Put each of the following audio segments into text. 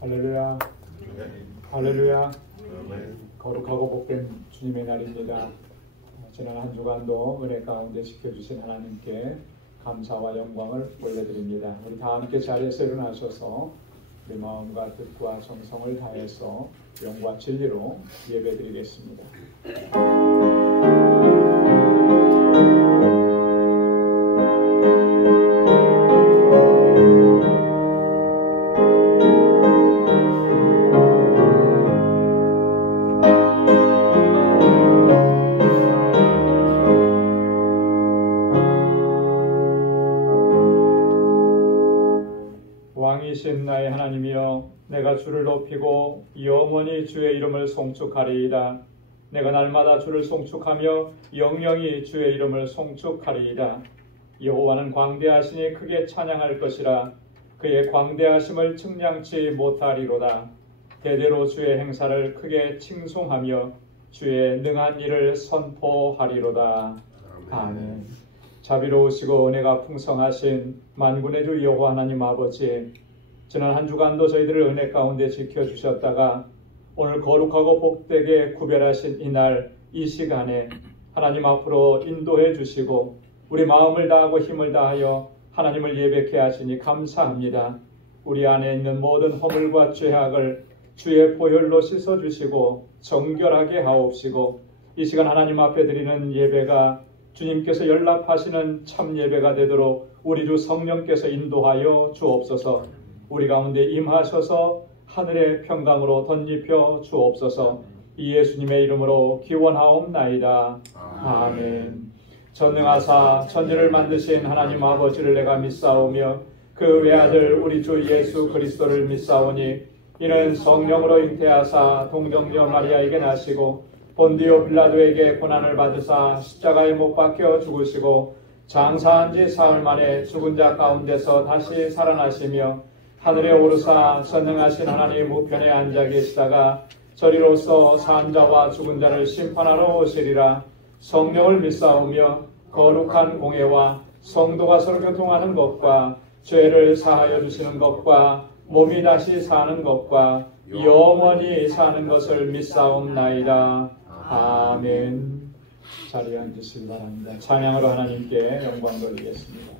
할렐루야. 할렐루야. 거룩하고 복된 주님의 날입니다. 지난 한 주간도 은혜 가운데 지켜주신 하나님께 감사와 영광을 올려드립니다. 우리 다 함께 자리에서 일어나셔서 우리 마음과 뜻과 정성을 다해서 영과 진리로 예배드리겠습니다. 왕이신 나의 하나님이여, 내가 주를 높이고 영원히 주의 이름을 송축하리이다. 내가 날마다 주를 송축하며 영영이 주의 이름을 송축하리이다. 여호와는 광대하시니 크게 찬양할 것이라. 그의 광대하심을 측량치 못하리로다. 대대로 주의 행사를 크게 칭송하며 주의 능한 일을 선포하리로다. 아멘. 자비로우시고 은혜가 풍성하신 만군의 주 여호와 하나님 아버지, 지난 한 주간도 저희들을 은혜 가운데 지켜주셨다가 오늘 거룩하고 복되게 구별하신 이날 이 시간에 하나님 앞으로 인도해 주시고 우리 마음을 다하고 힘을 다하여 하나님을 예배케 하시니 감사합니다. 우리 안에 있는 모든 허물과 죄악을 주의 보혈로 씻어주시고 정결하게 하옵시고 이 시간 하나님 앞에 드리는 예배가 주님께서 연락하시는 참 예배가 되도록 우리 주 성령께서 인도하여 주옵소서. 우리 가운데 임하셔서 하늘의 평강으로 덧입혀 주옵소서. 이 예수님의 이름으로 기원하옵나이다. 아멘. 전능하사 천지를 만드신 하나님 아버지를 내가 믿사오며 그 외아들 우리 주 예수 그리스도를 믿사오니 이는 성령으로 잉태하사 동정녀 마리아에게 나시고 본디오 빌라도에게 고난을 받으사 십자가에 못 박혀 죽으시고 장사한 지 사흘 만에 죽은 자 가운데서 다시 살아나시며 하늘에 오르사 전능하신 하나님 우편에 앉아 계시다가 저리로서 산 자와 죽은 자를 심판하러 오시리라. 성령을 믿사오며 거룩한 공예와 성도가 서로 교통하는 것과 죄를 사하여 주시는 것과 몸이 다시 사는 것과 영원히 사는 것을 믿사옵나이다. 아멘. 자리에 앉으시기 바랍니다. 찬양으로 하나님께 영광 돌리겠습니다.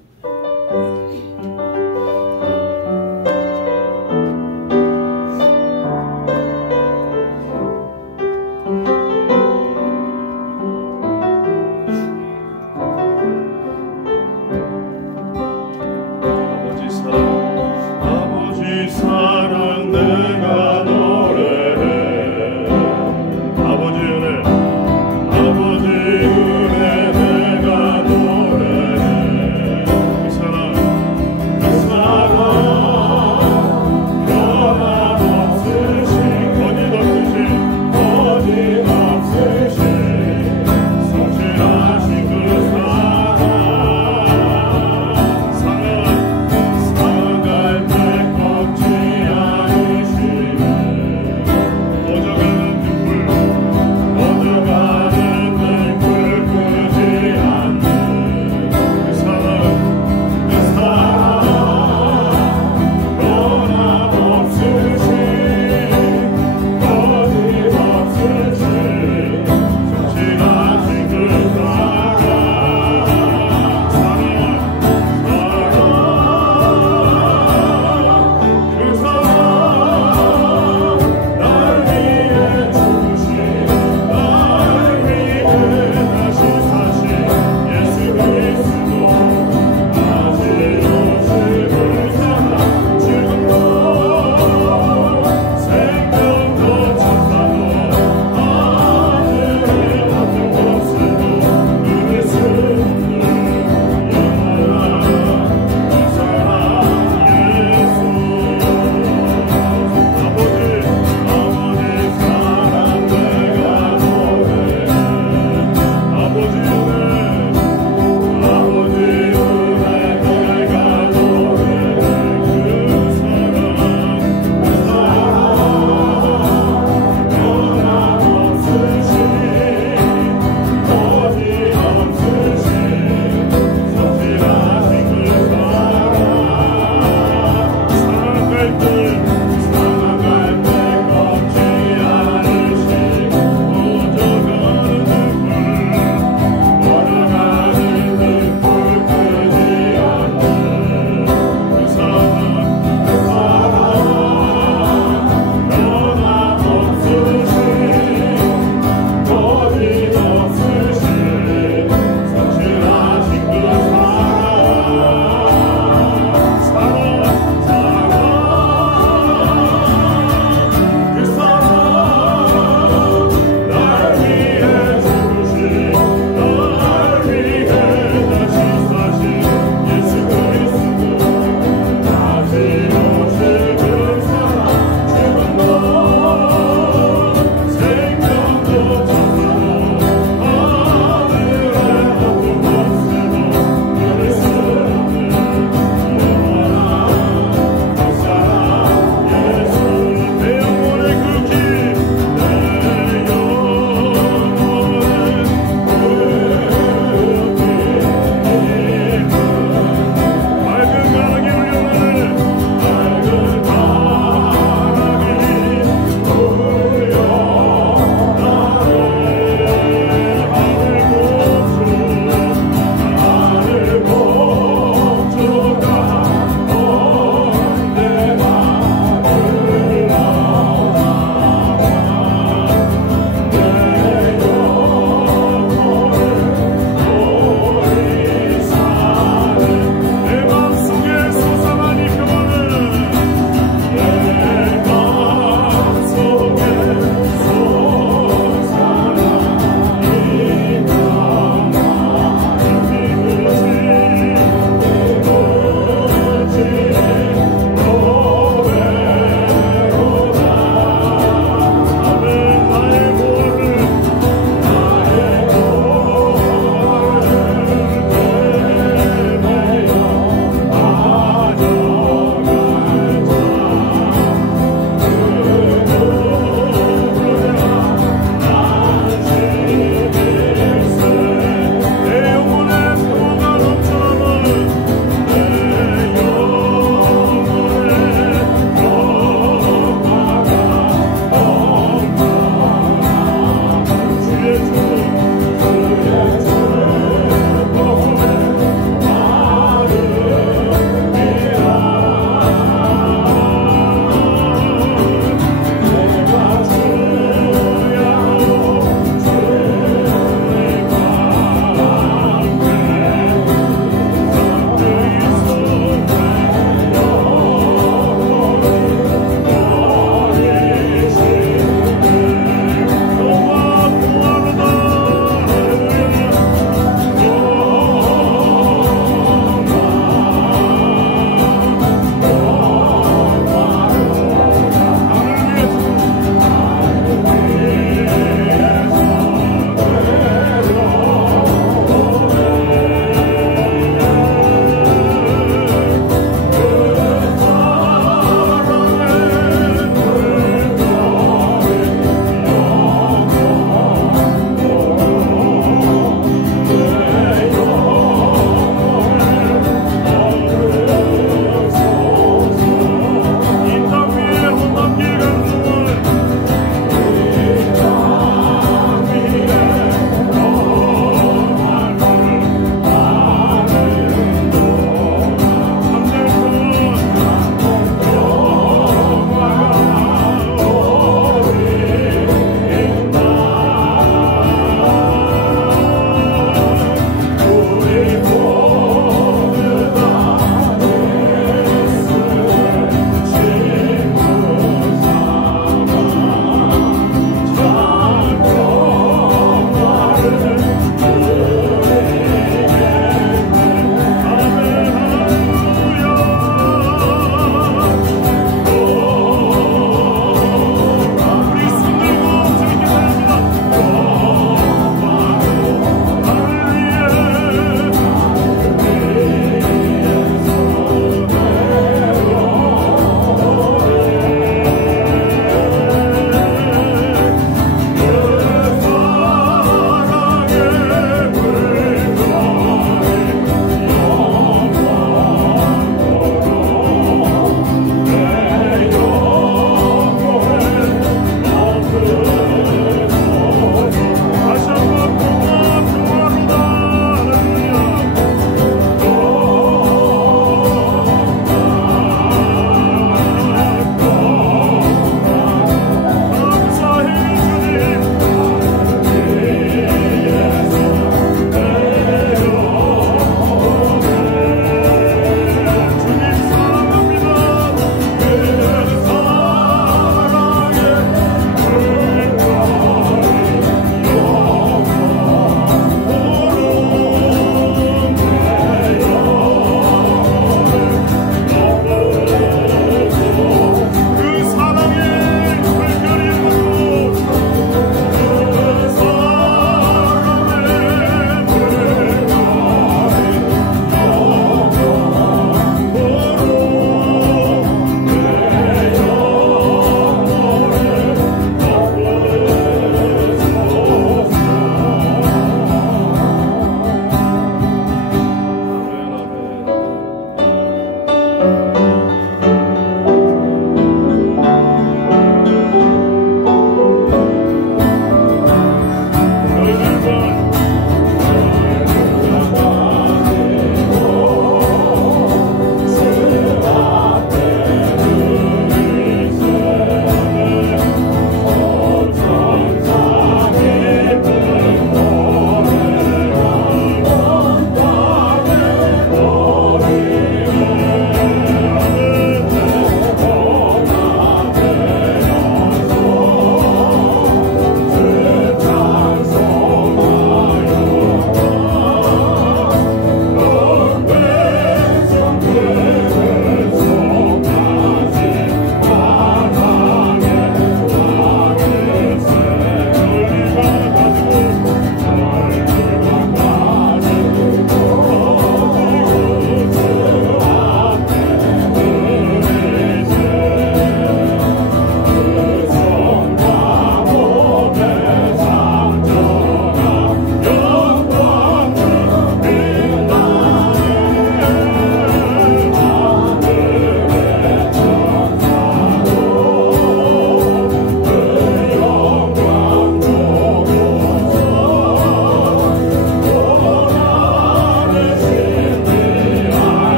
아버지 은혜 내가 노래해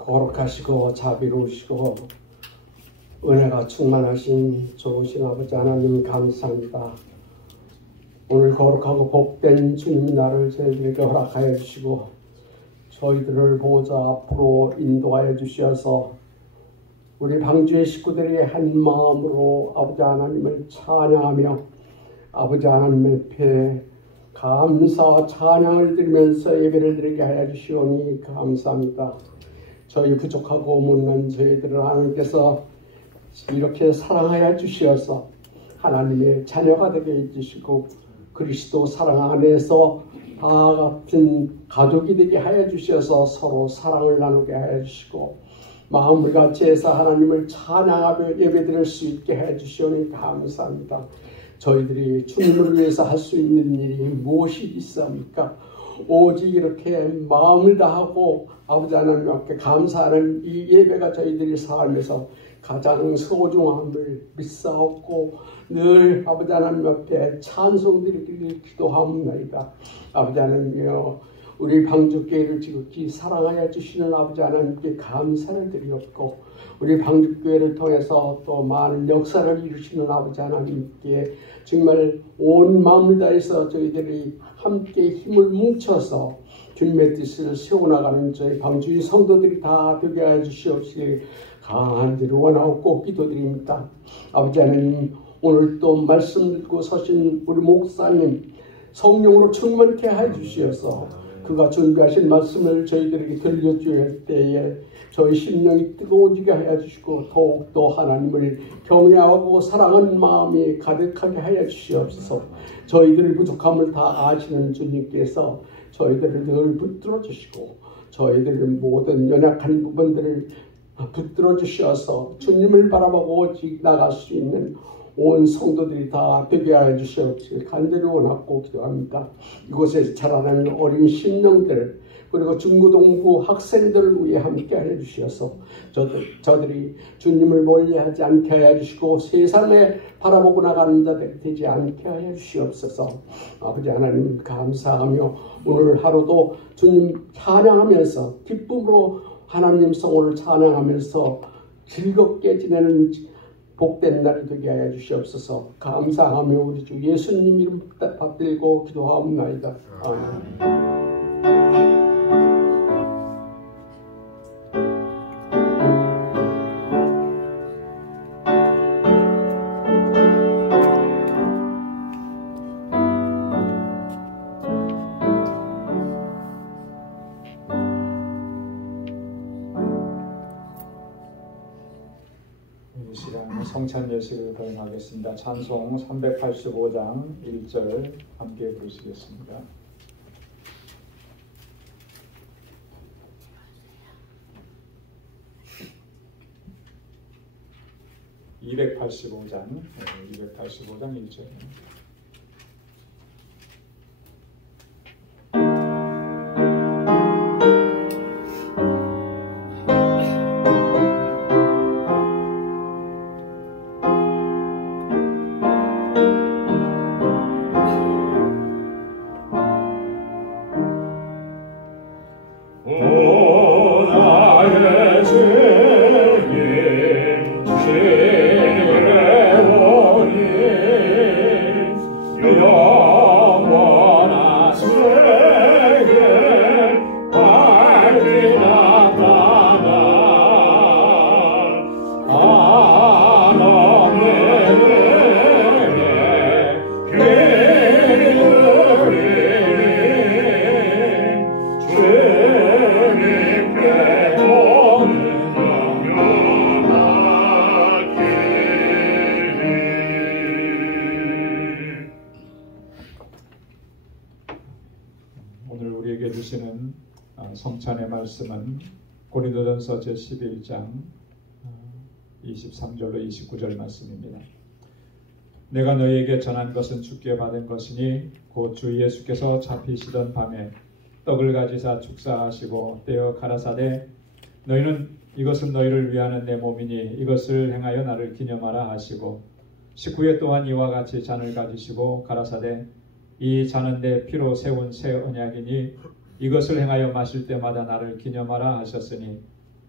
거룩하시고 자비로우시고 은혜가 충만하신 좋으신 아버지 하나님 감사합니다. 오늘 거룩하고 복된 주님이 나를 저희들에게 허락하여 주시고 저희들을 보호자 앞으로 인도하여 주셔서 우리 방주의 식구들이 한 마음으로 아버지 하나님을 찬양하며 아버지 하나님 앞에 감사와 찬양을 드리면서 예배를 드리게 하여 주시오니 감사합니다. 저희 부족하고 못난 저희들을 하나님께서 이렇게 사랑하여 주시어서 하나님의 자녀가 되게 해주시고 그리스도 사랑 안에서 다 같은 가족이 되게 하여 주셔서 서로 사랑을 나누게 하여 주시고 마음을 같이 해서 하나님을 찬양하며 예배드릴 수 있게 해 주시오니 감사합니다. 저희들이 주님을 위해서 할 수 있는 일이 무엇이 있습니까? 오직 이렇게 마음을 다하고 아버지 하나님 앞에 감사하는 이 예배가 저희들이 삶에서 가장 소중함을 믿사옵고 늘 아버지 하나님 앞에 찬송드리기를 기도하옵나이다. 아버지 하나님이여 우리 방주교회를 지극히 사랑하여 주시는 아버지 하나님께 감사를 드리옵고 우리 방주교회를 통해서 또 많은 역사를 이루시는 아버지 하나님께 정말 온 마음을 다해서 저희들이 함께 힘을 뭉쳐서 주님의 뜻을 세워나가는 저희 방주의 성도들이 다 되게 해 주시옵시길 간절히 원하옵고 기도드립니다. 아버지 하나님 오늘 또 말씀 듣고 서신 우리 목사님 성령으로 충만케 해 주시어서 그가 준비하신 말씀을 저희들에게 들려줄 때에 저희 심령이 뜨거워지게 하여 주시고 더욱더 하나님을 경외하고 사랑하는 마음이 가득하게 하여 주시옵소서. 저희들의 부족함을 다 아시는 주님께서 저희들을 늘 붙들어 주시고 저희들의 모든 연약한 부분들을 붙들어 주셔서 주님을 바라보고 오직 나갈 수 있는 온 성도들이 다 되게 하여 주시옵시길 간절히 원하고 기도합니다. 이곳에서 자라나는 어린 심령들 그리고 중고등부 학생들을 위해 함께 하여 주셔서 저들이 주님을 멀리하지 않게 하여 주시고 세상에 바라보고 나가는 자들이 되지 않게 하여 주시옵소서. 아버지 하나님 감사하며 오늘 하루도 주님 찬양하면서 기쁨으로 하나님 성호를 찬양하면서 즐겁게 지내는 복된 날이 되게 하여 주시옵소서. 감사하며 우리 주 예수님 이름 받들고 기도하옵나이다. 아멘. 이 시간 성찬 예식을 거행하겠습니다. 찬송 385장 1절 함께 부르시겠습니다. (285장) 1절 오늘 우리에게 주시는 성찬의 말씀은 고린도전서 제11장 23절로 29절 말씀입니다. 내가 너희에게 전한 것은 주께 받은 것이니 곧 주 예수께서 잡히시던 밤에 떡을 가지사 축사하시고 떼어 가라사대 너희는 이것은 너희를 위하는 내 몸이니 이것을 행하여 나를 기념하라 하시고 식후에 또한 이와 같이 잔을 가지시고 가라사대 이 잔은 내 피로 세운 새 언약이니 이것을 행하여 마실 때마다 나를 기념하라 하셨으니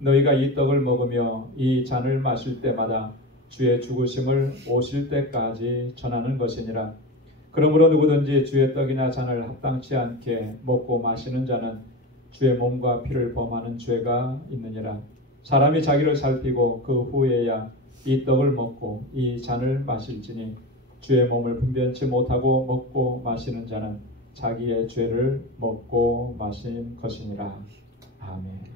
너희가 이 떡을 먹으며 이 잔을 마실 때마다 주의 죽으심을 오실 때까지 전하는 것이니라. 그러므로 누구든지 주의 떡이나 잔을 합당치 않게 먹고 마시는 자는 주의 몸과 피를 범하는 죄가 있느니라. 사람이 자기를 살피고 그 후에야 이 떡을 먹고 이 잔을 마실지니 주의 몸을 분변치 못하고 먹고 마시는 자는 자기의 죄를 먹고 마신 것이니라. 아멘.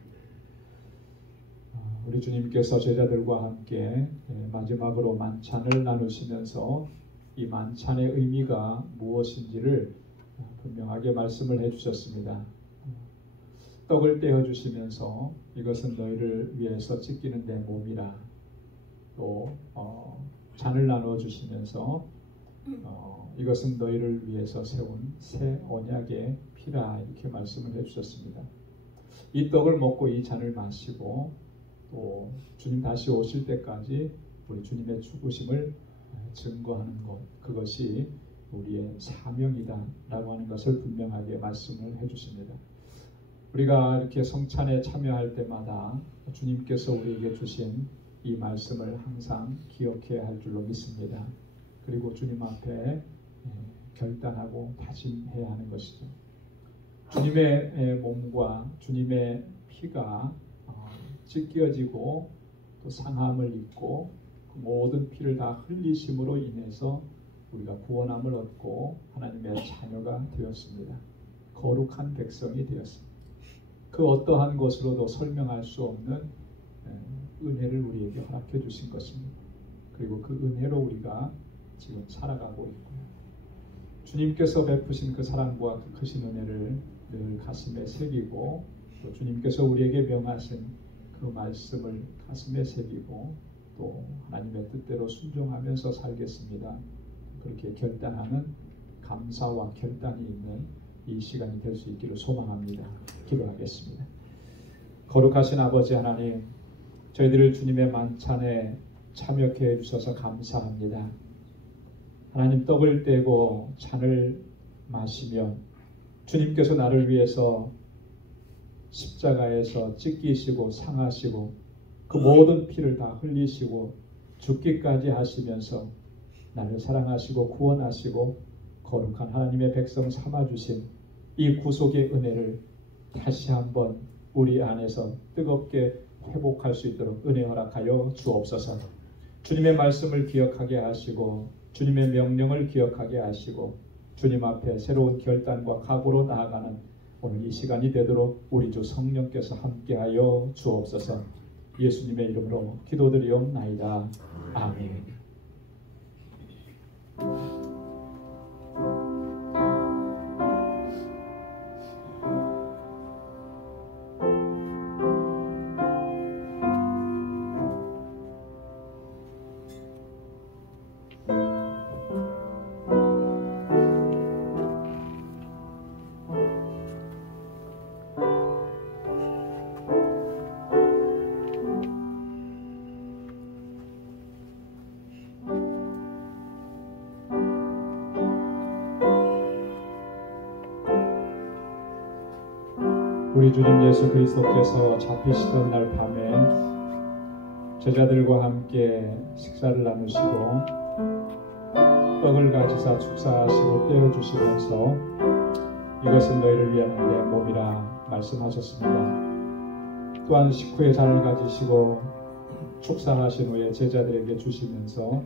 우리 주님께서 제자들과 함께 마지막으로 만찬을 나누시면서 이 만찬의 의미가 무엇인지를 분명하게 말씀을 해주셨습니다. 떡을 떼어주시면서 이것은 너희를 위해서 찢기는 내 몸이라. 또 잔을 나누어 주시면서 이것은 너희를 위해서 세운 새 언약의 피라, 이렇게 말씀을 해주셨습니다. 이 떡을 먹고 이 잔을 마시고 또 주님 다시 오실 때까지 우리 주님의 죽으심을 증거하는 것, 그것이 우리의 사명이다 라고 하는 것을 분명하게 말씀을 해주십니다. 우리가 이렇게 성찬에 참여할 때마다 주님께서 우리에게 주신 이 말씀을 항상 기억해야 할 줄로 믿습니다. 그리고 주님 앞에 결단하고 다짐해야 하는 것이죠. 주님의 몸과 주님의 피가 찢겨지고 또 상함을 입고 그 모든 피를 다 흘리심으로 인해서 우리가 구원함을 얻고 하나님의 자녀가 되었습니다. 거룩한 백성이 되었습니다. 그 어떠한 것으로도 설명할 수 없는 은혜를 우리에게 허락해 주신 것입니다. 그리고 그 은혜로 우리가 지금 살아가고 있고요. 주님께서 베푸신 그 사랑과 그 크신 은혜를 늘 가슴에 새기고 또 주님께서 우리에게 명하신 그 말씀을 가슴에 새기고 또 하나님의 뜻대로 순종하면서 살겠습니다. 그렇게 결단하는 감사와 결단이 있는 이 시간이 될 수 있기를 소망합니다. 기도하겠습니다. 거룩하신 아버지 하나님, 저희들을 주님의 만찬에 참여케 해주셔서 감사합니다. 하나님, 떡을 떼고 잔을 마시며 주님께서 나를 위해서 십자가에서 찢기시고 상하시고 그 모든 피를 다 흘리시고 죽기까지 하시면서 나를 사랑하시고 구원하시고 거룩한 하나님의 백성 삼아주신 이 구속의 은혜를 다시 한번 우리 안에서 뜨겁게 회복할 수 있도록 은혜 허락하여 주옵소서. 주님의 말씀을 기억하게 하시고 주님의 명령을 기억하게 하시고 주님 앞에 새로운 결단과 각오로 나아가는 오늘 이 시간이 되도록 우리 주 성령께서 함께하여 주옵소서. 예수님의 이름으로 기도드리옵나이다. 아멘. 우리 주님 예수 그리스도께서 잡히시던 날 밤에 제자들과 함께 식사를 나누시고 떡을 가지사 축사하시고 떼어주시면서 이것은 너희를 위한 내 몸이라 말씀하셨습니다. 또한 식후에 잔을 가지시고 축사하신 후에 제자들에게 주시면서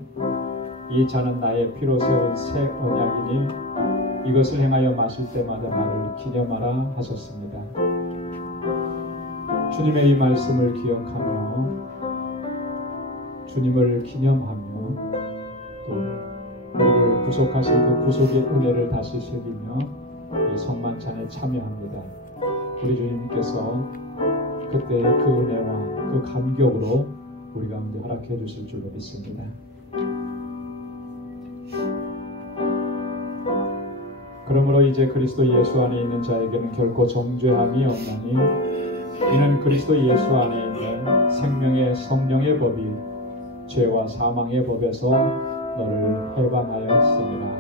이 잔은 나의 피로 세운 새 언약이니 이것을 행하여 마실 때마다 나를 기념하라 하셨습니다. 주님의 이 말씀을 기억하며 주님을 기념하며 또 우리를 구속하신 그 구속의 은혜를 다시 새기며 이 성만찬에 참여합니다. 우리 주님께서 그때의 그 은혜와 그 감격으로 우리 가운데 허락해 주실 줄로 믿습니다. 그러므로 이제 그리스도 예수 안에 있는 자에게는 결코 정죄함이 없나니 이는 그리스도 예수 안에 있는 생명의 성령의 법이 죄와 사망의 법에서 너를 해방하였습니다.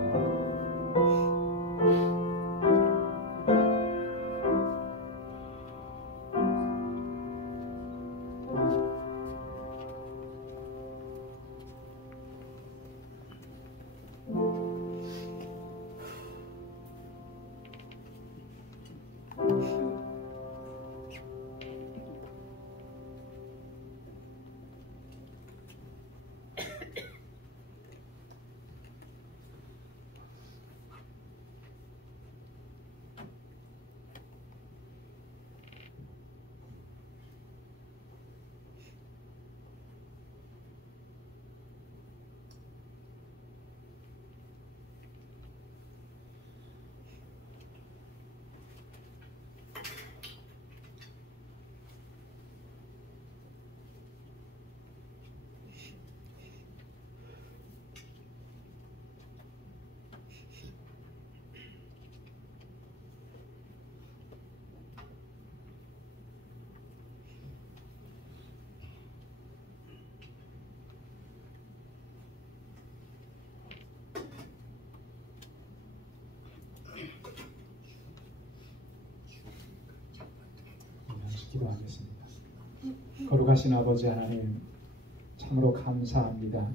기도하겠습니다. 거룩하신 아버지 하나님, 참으로 감사합니다.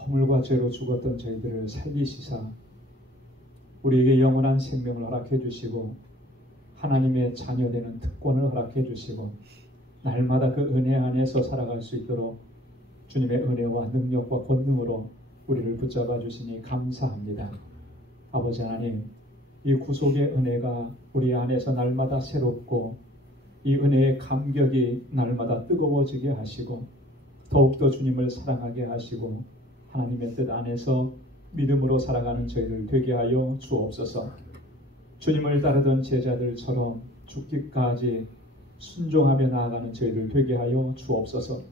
허물과 죄로 죽었던 저희들을 살리시사 우리에게 영원한 생명을 허락해 주시고 하나님의 자녀되는 특권을 허락해 주시고 날마다 그 은혜 안에서 살아갈 수 있도록 주님의 은혜와 능력과 권능으로 우리를 붙잡아 주시니 감사합니다. 아버지 하나님, 이 구속의 은혜가 우리 안에서 날마다 새롭고 이 은혜의 감격이 날마다 뜨거워지게 하시고 더욱더 주님을 사랑하게 하시고 하나님의 뜻 안에서 믿음으로 살아가는 저희들 되게 하여 주옵소서. 주님을 따르던 제자들처럼 죽기까지 순종하며 나아가는 저희들 되게 하여 주옵소서.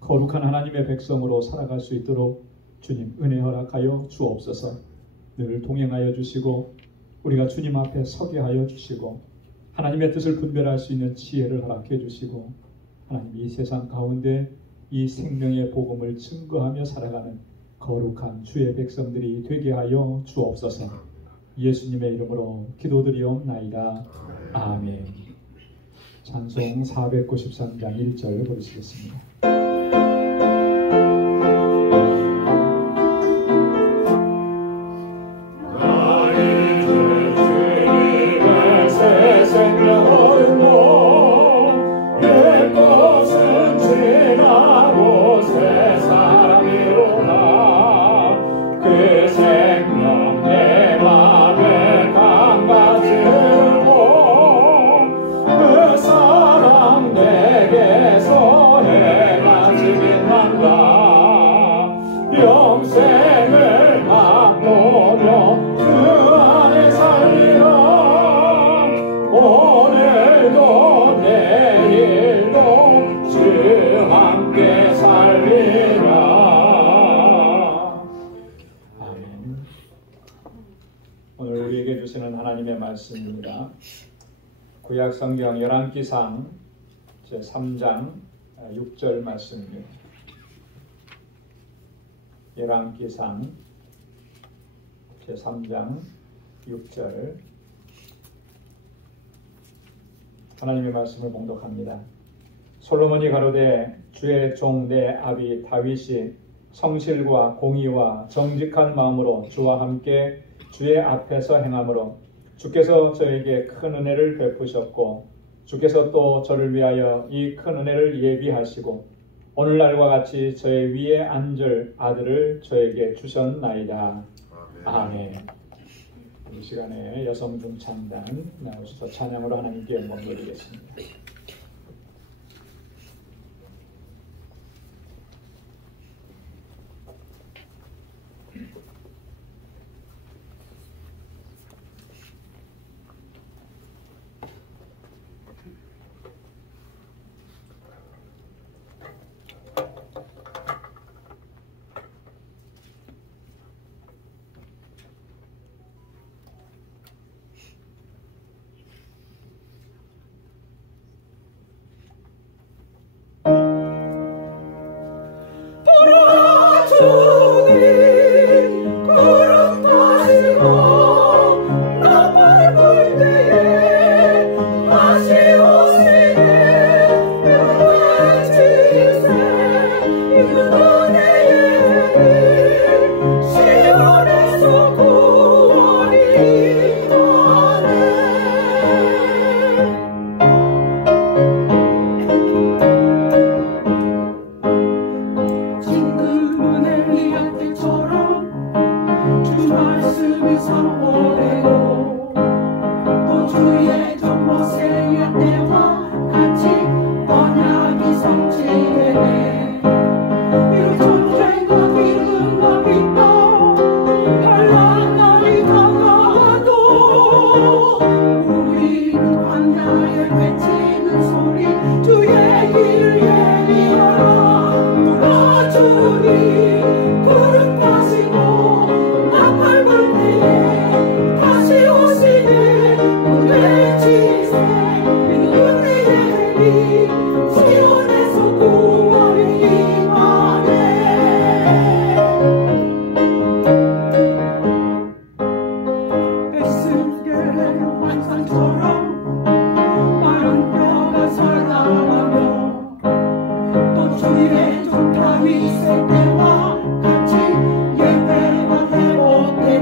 거룩한 하나님의 백성으로 살아갈 수 있도록 주님 은혜 허락하여 주옵소서. 늘 동행하여 주시고 우리가 주님 앞에 서게 하여 주시고 하나님의 뜻을 분별할 수 있는 지혜를 허락해 주시고 하나님 이 세상 가운데 이 생명의 복음을 증거하며 살아가는 거룩한 주의 백성들이 되게 하여 주옵소서. 예수님의 이름으로 기도드리옵나이다. 아멘. 찬송 493장 1절 부르시겠습니다. 영생을 맛보며 그 안에 살리라. 오늘도 내일도 주 함께 살리라. 아멘. 오늘 우리에게 주시는 하나님의 말씀입니다. 구약성경 열왕기상 제3장 6절 말씀입니다. 열왕기상 제3장 6절 하나님의 말씀을 봉독합니다. 솔로몬이 가로되 주의 종 내 아비 다윗이 성실과 공의와 정직한 마음으로 주와 함께 주의 앞에서 행함으로 주께서 저에게 큰 은혜를 베푸셨고 주께서 또 저를 위하여 이 큰 은혜를 예비하시고 오늘날과 같이 저의 위에 앉을 아들을 저에게 주셨나이다. 아멘. 이 시간에 여성 중창단 나오셔서 찬양으로 하나님께 영광 돌리겠습니다. 구름 파시고 나팔 불 때에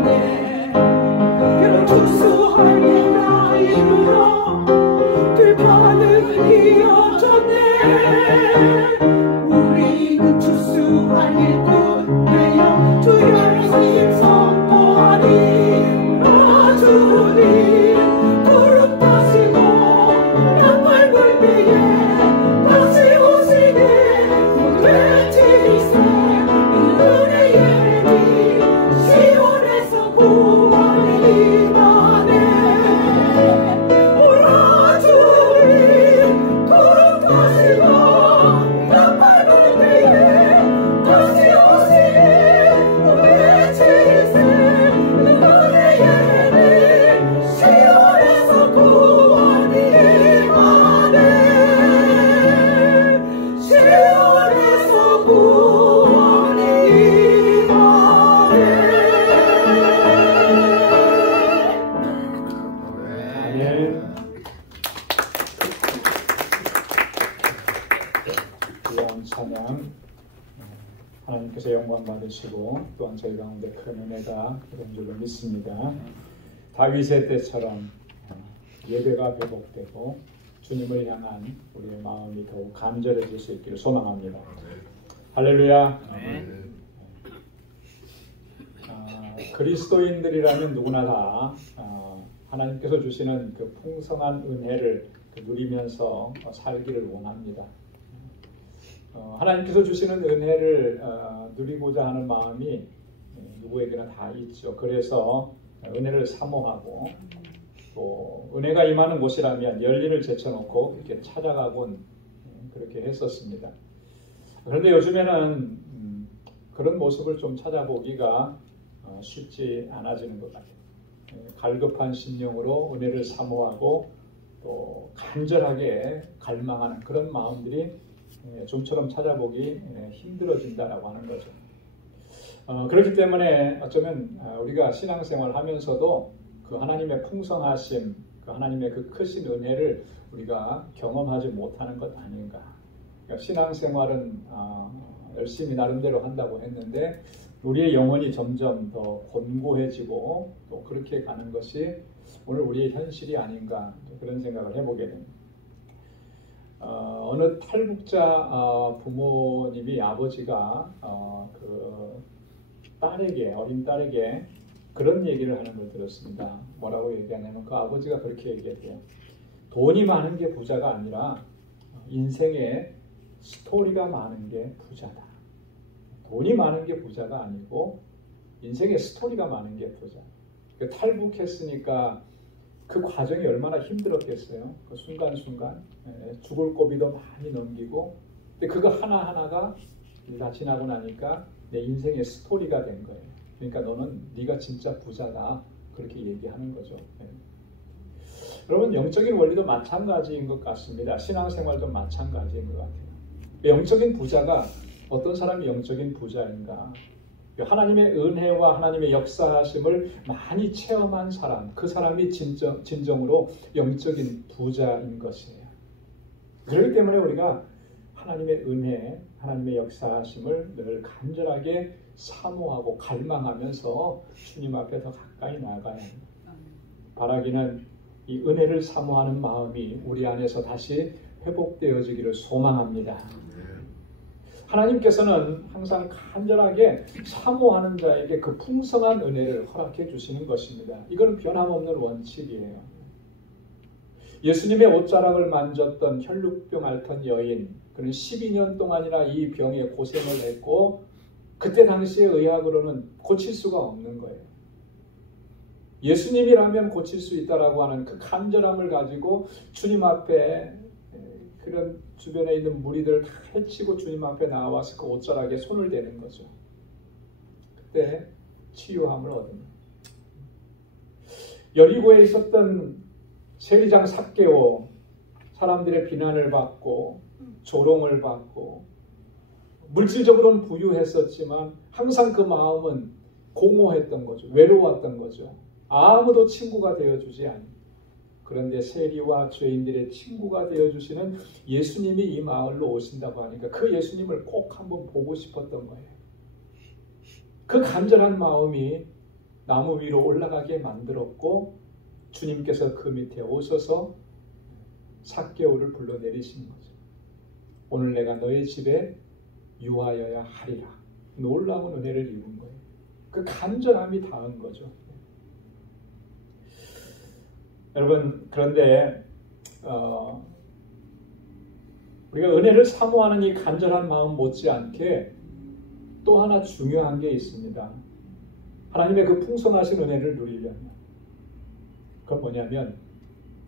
이네 그런 추수하는 나의 힘으로 들판을 이어졌네 우리는 추수할 일꾼 되어 주 열심 선포하리 나 주님 부름타시고 나팔불 때에 다시 오시니 모두 외치세 은혜의 님 시온에서 구원을 임하네 오라 주님 부름타시고 나팔불 때에 다시 오시니 모두 외치세 은혜의 님 시온에서 구원이 임하네 시온에서 구원이 임하네 아멘. 귀한 찬양 하나님께서 영광 받으시고 또한 저희 가운데 큰 은혜가 이런 줄로 믿습니다. 다윗의 때처럼 예배가 회복되고 주님을 향한 우리의 마음이 더욱 간절해질 수 있기를 소망합니다. 할렐루야. 그리스도인들이라면 누구나 다 하나님께서 주시는 그 풍성한 은혜를 누리면서 살기를 원합니다. 하나님께서 주시는 은혜를 누리고자 하는 마음이 누구에게나 다 있죠. 그래서 은혜를 사모하고 또 은혜가 임하는 곳이라면 열린을 제쳐놓고 이렇게 찾아가곤 그렇게 했었습니다. 그런데 요즘에는 그런 모습을 좀 찾아보기가 쉽지 않아지는 것 같아요. 갈급한 심령으로 은혜를 사모하고 또 간절하게 갈망하는 그런 마음들이 좀처럼 찾아보기 힘들어진다라고 하는 거죠. 그렇기 때문에 어쩌면 우리가 신앙생활 하면서도 그 하나님의 풍성하심, 그 하나님의 그 크신 은혜를 우리가 경험하지 못하는 것 아닌가. 그러니까 신앙생활은 열심히 나름대로 한다고 했는데 우리의 영혼이 점점 더 곤고해지고 또 그렇게 가는 것이 오늘 우리의 현실이 아닌가 그런 생각을 해보게 됩니다. 어느 탈북자 부모님이 아버지가 그 딸에게 어린 딸에게 그런 얘기를 하는 걸 들었습니다. 뭐라고 얘기하냐면 그 아버지가 그렇게 얘기했대요. 돈이 많은 게 부자가 아니라 인생에 스토리가 많은 게 부자다. 돈이 많은 게 부자가 아니고 인생에 스토리가 많은 게 부자. 탈북했으니까 그 과정이 얼마나 힘들었겠어요. 그 순간순간 죽을 고비도 많이 넘기고 근데 그거 하나하나가 다 지나고 나니까 내 인생의 스토리가 된 거예요. 그러니까 너는 네가 진짜 부자다. 그렇게 얘기하는 거죠. 여러분 영적인 원리도 마찬가지인 것 같습니다. 신앙생활도 마찬가지인 것 같아요. 영적인 부자가 어떤 사람이 영적인 부자인가? 하나님의 은혜와 하나님의 역사하심을 많이 체험한 사람, 그 사람이 진정으로 영적인 부자인 것이에요. 그렇기 때문에 우리가 하나님의 은혜, 하나님의 역사하심을 늘 간절하게 사모하고 갈망하면서 주님 앞에 더 가까이 나아가야 합니다. 바라기는 이 은혜를 사모하는 마음이 우리 안에서 다시 회복되어지기를 소망합니다. 하나님께서는 항상 간절하게 사모하는 자에게 그 풍성한 은혜를 허락해 주시는 것입니다. 이건 변함없는 원칙이에요. 예수님의 옷자락을 만졌던 혈루병 앓던 여인, 그는 12년 동안이나 이 병에 고생을 했고 그때 당시의 의학으로는 고칠 수가 없는 거예요. 예수님이라면 고칠 수 있다라고 하는 그 간절함을 가지고 주님 앞에 그런 주변에 있는 무리들을 다 해치고 주님 앞에 나와서 그 옷자락에 손을 대는 거죠. 그때 치유함을 얻습니다. 여리고에 있었던 세리장 삭개오, 사람들의 비난을 받고 조롱을 받고 물질적으로는 부유했었지만 항상 그 마음은 공허했던 거죠. 외로웠던 거죠. 아무도 친구가 되어주지 않는. 그런데 세리와 죄인들의 친구가 되어주시는 예수님이 이 마을로 오신다고 하니까 그 예수님을 꼭 한번 보고 싶었던 거예요. 그 간절한 마음이 나무 위로 올라가게 만들었고 주님께서 그 밑에 오셔서 삭개오를 불러내리신 거죠. 오늘 내가 너의 집에 유하여야 하리라. 놀라운 은혜를 입은 거예요. 그 간절함이 닿은 거죠. 여러분, 그런데 우리가 은혜를 사모하는 이 간절한 마음 못지않게 또 하나 중요한 게 있습니다. 하나님의 그 풍성하신 은혜를 누리려면 그건 뭐냐면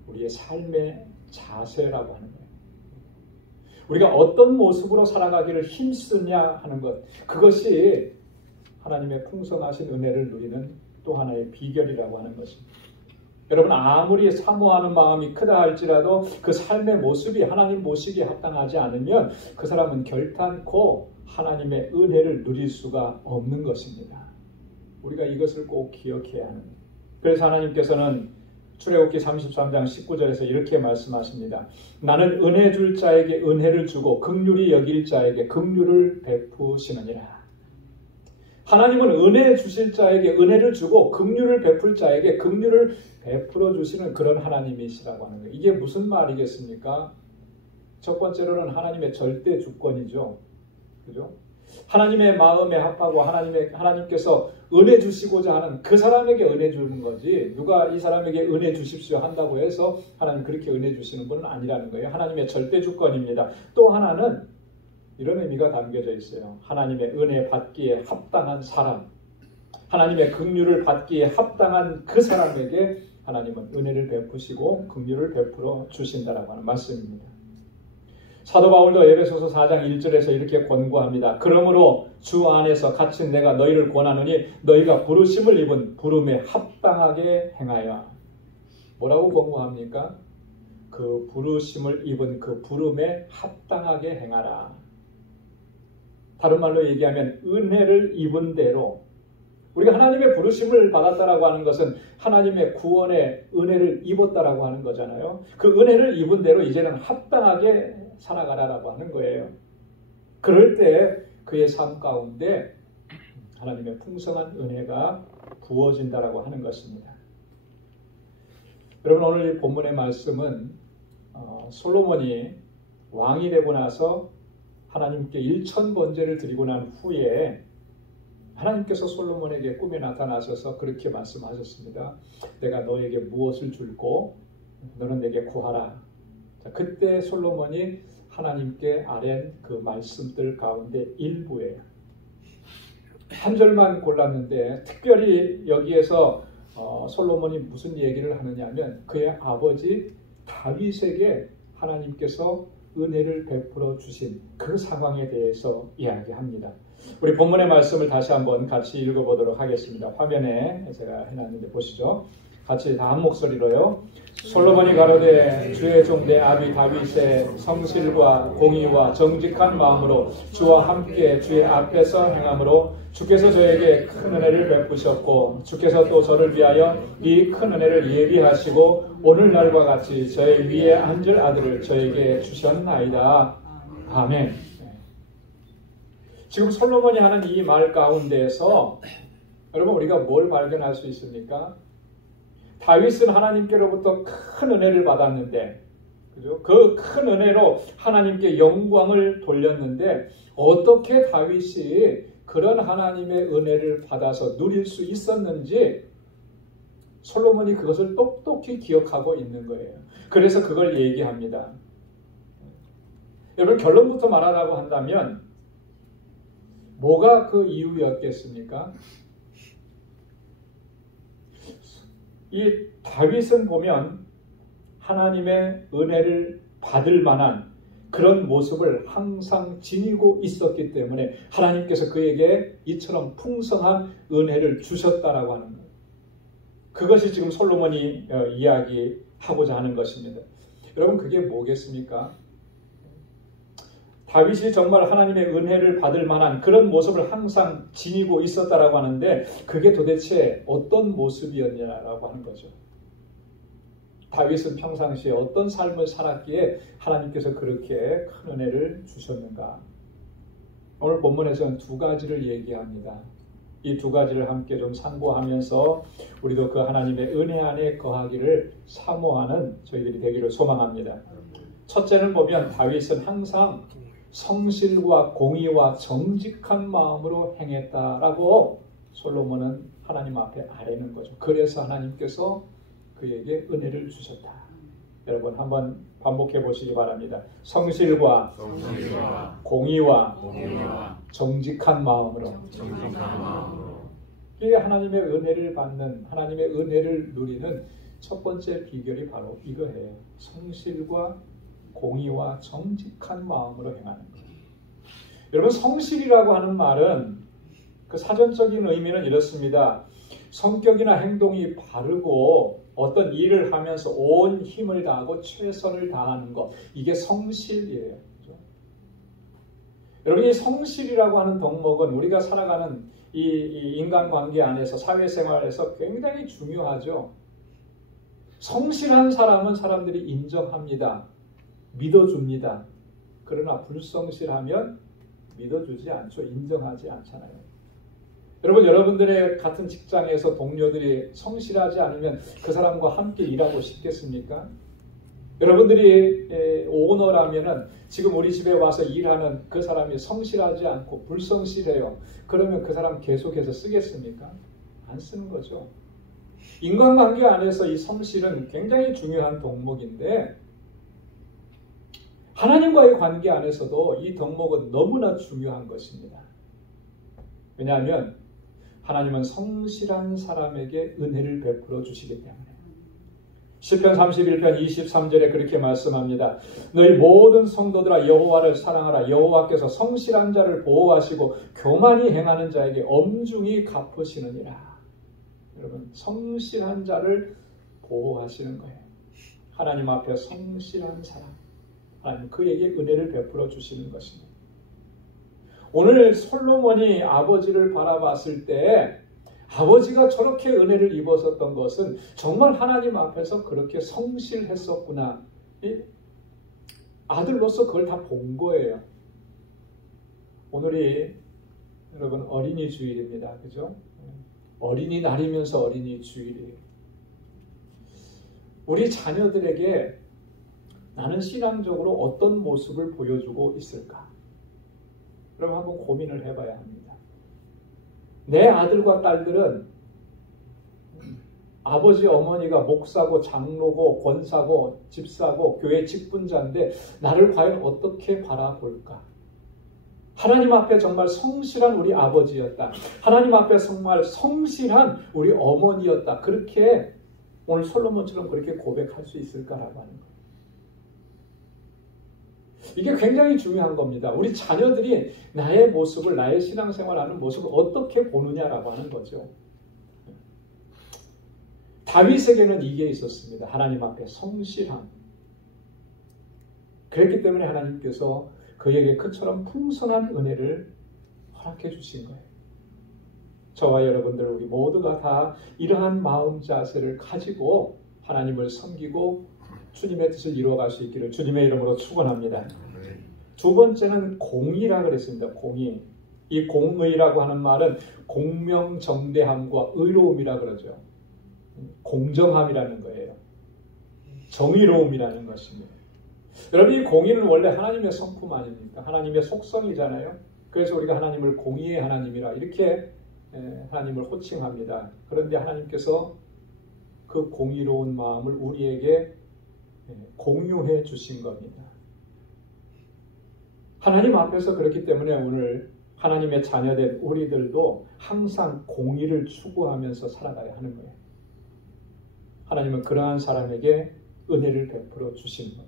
우리의 삶의 자세라고 하는 거예요. 우리가 어떤 모습으로 살아가기를 힘쓰냐 하는 것, 그것이 하나님의 풍성하신 은혜를 누리는 또 하나의 비결이라고 하는 것입니다. 여러분, 아무리 사모하는 마음이 크다 할지라도 그 삶의 모습이 하나님 모시기에 합당하지 않으면 그 사람은 결단코 하나님의 은혜를 누릴 수가 없는 것입니다. 우리가 이것을 꼭 기억해야 하는 거예요. 그래서 하나님께서는 출애굽기 33장 19절에서 이렇게 말씀하십니다. 나는 은혜 줄 자에게 은혜를 주고 긍휼히 여길 자에게 긍휼을 베푸시느니라. 하나님은 은혜 주실 자에게 은혜를 주고 긍휼을 베풀 자에게 긍휼을 베풀어 주시는 그런 하나님이시라고 하는 거예요. 이게 무슨 말이겠습니까? 첫 번째로는 하나님의 절대 주권이죠. 그죠? 하나님의 마음에 합하고 하나님께서 은혜 주시고자 하는 그 사람에게 은혜 주는 거지, 누가 이 사람에게 은혜 주십시오 한다고 해서 하나님 그렇게 은혜 주시는 분은 아니라는 거예요. 하나님의 절대 주권입니다. 또 하나는 이런 의미가 담겨져 있어요. 하나님의 은혜 받기에 합당한 사람, 하나님의 긍휼을 받기에 합당한 그 사람에게 하나님은 은혜를 베푸시고 긍휼을 베풀어 주신다라고 하는 말씀입니다. 사도 바울도 에베소서 4장 1절에서 이렇게 권고합니다. 그러므로 주 안에서 갇힌 내가 너희를 권하노니 너희가 부르심을 입은 부름에 합당하게 행하여. 뭐라고 권고합니까? 그 부르심을 입은 그 부름에 합당하게 행하라. 다른 말로 얘기하면 은혜를 입은 대로, 우리가 하나님의 부르심을 받았다라고 하는 것은 하나님의 구원의 은혜를 입었다라고 하는 거잖아요. 그 은혜를 입은 대로 이제는 합당하게 살아가라라고 하는 거예요. 그럴 때 그의 삶 가운데 하나님의 풍성한 은혜가 부어진다라고 하는 것입니다. 여러분, 오늘 이 본문의 말씀은 솔로몬이 왕이 되고 나서 하나님께 1000번제를 드리고 난 후에 하나님께서 솔로몬에게 꿈에 나타나셔서 그렇게 말씀하셨습니다. 내가 너에게 무엇을 줄고 너는 내게 구하라. 자, 그때 솔로몬이 하나님께 아랜 그 말씀들 가운데 일부예요. 한 절만 골랐는데 특별히 여기에서 솔로몬이 무슨 얘기를 하느냐 하면 그의 아버지 다윗에게 하나님께서 은혜를 베풀어 주신 그 상황에 대해서 이야기합니다. 우리 본문의 말씀을 다시 한번 같이 읽어보도록 하겠습니다. 화면에 제가 해놨는데 보시죠. 같이 다 한 목소리로요. 솔로몬이 가로되 주의 종대 아비 다윗의 성실과 공의와 정직한 마음으로 주와 함께 주의 앞에서 행함으로 주께서 저에게 큰 은혜를 베푸셨고 주께서 또 저를 위하여 이 큰 은혜를 예비하시고 오늘날과 같이 저의 위에 앉을 아들을 저에게 주셨나이다. 아멘. 지금 솔로몬이 하는 이 말 가운데에서 여러분, 우리가 뭘 발견할 수 있습니까? 다윗은 하나님께로부터 큰 은혜를 받았는데, 그죠? 그 큰 은혜로 하나님께 영광을 돌렸는데 어떻게 다윗이 그런 하나님의 은혜를 받아서 누릴 수 있었는지 솔로몬이 그것을 똑똑히 기억하고 있는 거예요. 그래서 그걸 얘기합니다. 여러분, 결론부터 말하라고 한다면 뭐가 그 이유였겠습니까? 이 다윗은 보면 하나님의 은혜를 받을 만한 그런 모습을 항상 지니고 있었기 때문에 하나님께서 그에게 이처럼 풍성한 은혜를 주셨다라고 하는 거예요. 그것이 지금 솔로몬이 이야기하고자 하는 것입니다. 여러분, 그게 뭐겠습니까? 다윗이 정말 하나님의 은혜를 받을 만한 그런 모습을 항상 지니고 있었다라고 하는데 그게 도대체 어떤 모습이었냐라고 하는 거죠. 다윗은 평상시에 어떤 삶을 살았기에 하나님께서 그렇게 큰 은혜를 주셨는가? 오늘 본문에서는 두 가지를 얘기합니다. 이 두 가지를 함께 좀 상고하면서 우리도 그 하나님의 은혜 안에 거하기를 사모하는 저희들이 되기를 소망합니다. 첫째는 보면 다윗은 항상 성실과 공의와 정직한 마음으로 행했다라고 솔로몬은 하나님 앞에 아뢰는 거죠. 그래서 하나님께서 그에게 은혜를 주셨다. 여러분 한번 반복해 보시기 바랍니다. 성실과 공의와 정직한 마음으로. 이게 하나님의 은혜를 받는, 하나님의 은혜를 누리는 첫 번째 비결이 바로 이거예요. 성실과 공의와 정직한 마음으로 행하는 거예요. 여러분 성실이라고 하는 말은 그 사전적인 의미는 이렇습니다. 성격이나 행동이 바르고 어떤 일을 하면서 온 힘을 다하고 최선을 다하는 것, 이게 성실이에요. 그렇죠? 여러분 이 성실이라고 하는 덕목은 우리가 살아가는 이 인간관계 안에서 사회생활에서 굉장히 중요하죠. 성실한 사람은 사람들이 인정합니다. 믿어줍니다. 그러나 불성실하면 믿어주지 않죠. 인정하지 않잖아요. 여러분, 여러분들의 같은 직장에서 동료들이 성실하지 않으면 그 사람과 함께 일하고 싶겠습니까? 여러분들이 오너라면은 지금 우리 집에 와서 일하는 그 사람이 성실하지 않고 불성실해요. 그러면 그 사람 계속해서 쓰겠습니까? 안 쓰는 거죠. 인간관계 안에서 이 성실은 굉장히 중요한 덕목인데 하나님과의 관계 안에서도 이 덕목은 너무나 중요한 것입니다. 왜냐하면 하나님은 성실한 사람에게 은혜를 베풀어 주시기 때문에. 시편 31편 23절에 그렇게 말씀합니다. 너희 모든 성도들아 여호와를 사랑하라. 여호와께서 성실한 자를 보호하시고 교만히 행하는 자에게 엄중히 갚으시느니라. 여러분, 성실한 자를 보호하시는 거예요. 하나님 앞에 성실한 사람, 하나님 그에게 은혜를 베풀어 주시는 것입니다. 오늘 솔로몬이 아버지를 바라봤을 때 아버지가 저렇게 은혜를 입었었던 것은 정말 하나님 앞에서 그렇게 성실했었구나. 아들로서 그걸 다 본 거예요. 오늘이 여러분 어린이 주일입니다. 그죠? 어린이날이면서 어린이 주일이에요. 우리 자녀들에게 나는 신앙적으로 어떤 모습을 보여주고 있을까? 그럼 한번 고민을 해봐야 합니다. 내 아들과 딸들은 아버지 어머니가 목사고 장로고 권사고 집사고 교회 직분자인데 나를 과연 어떻게 바라볼까? 하나님 앞에 정말 성실한 우리 아버지였다. 하나님 앞에 정말 성실한 우리 어머니였다. 그렇게 오늘 솔로몬처럼 그렇게 고백할 수 있을까라고 하는 거예요. 이게 굉장히 중요한 겁니다. 우리 자녀들이 나의 모습을, 나의 신앙생활하는 모습을 어떻게 보느냐라고 하는 거죠. 다윗에게는 이게 있었습니다. 하나님 앞에 성실함. 그랬기 때문에 하나님께서 그에게 그처럼 풍성한 은혜를 허락해 주신 거예요. 저와 여러분들 우리 모두가 다 이러한 마음 자세를 가지고 하나님을 섬기고 주님의 뜻을 이루어갈 수 있기를 주님의 이름으로 축원합니다. 두 번째는 공의라 그랬습니다. 공의. 이 공의라고 하는 말은 공명정대함과 의로움이라 그러죠. 공정함이라는 거예요. 정의로움이라는 것입니다. 여러분 이 공의는 원래 하나님의 성품 아닙니까? 하나님의 속성이잖아요. 그래서 우리가 하나님을 공의의 하나님이라 이렇게 하나님을 호칭합니다. 그런데 하나님께서 그 공의로운 마음을 우리에게 공유해 주신 겁니다. 하나님 앞에서 그렇기 때문에 오늘 하나님의 자녀된 우리들도 항상 공의를 추구하면서 살아가야 하는 거예요. 하나님은 그러한 사람에게 은혜를 베풀어 주신 것.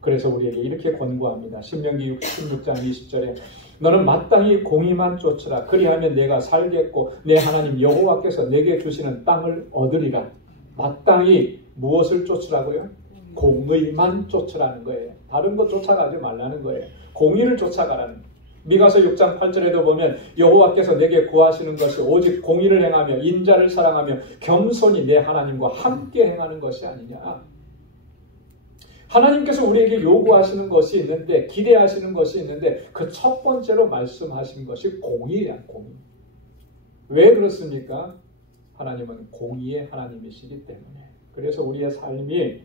그래서 우리에게 이렇게 권고합니다. 신명기 16장 20절에 너는 마땅히 공의만 쫓으라. 그리하면 내가 살겠고 내 하나님 여호와께서 내게 주시는 땅을 얻으리라. 마땅히 무엇을 쫓으라고요? 공의만 쫓으라는 거예요. 다른 거 쫓아가지 말라는 거예요. 공의를 쫓아가라는 거예요. 미가서 6장 8절에도 보면 여호와께서 내게 구하시는 것이 오직 공의를 행하며 인자를 사랑하며 겸손히 내 하나님과 함께 행하는 것이 아니냐. 하나님께서 우리에게 요구하시는 것이 있는데 기대하시는 것이 있는데 그 첫 번째로 말씀하신 것이 공의야. 공의. 왜 그렇습니까? 하나님은 공의의 하나님이시기 때문에. 그래서 우리의 삶이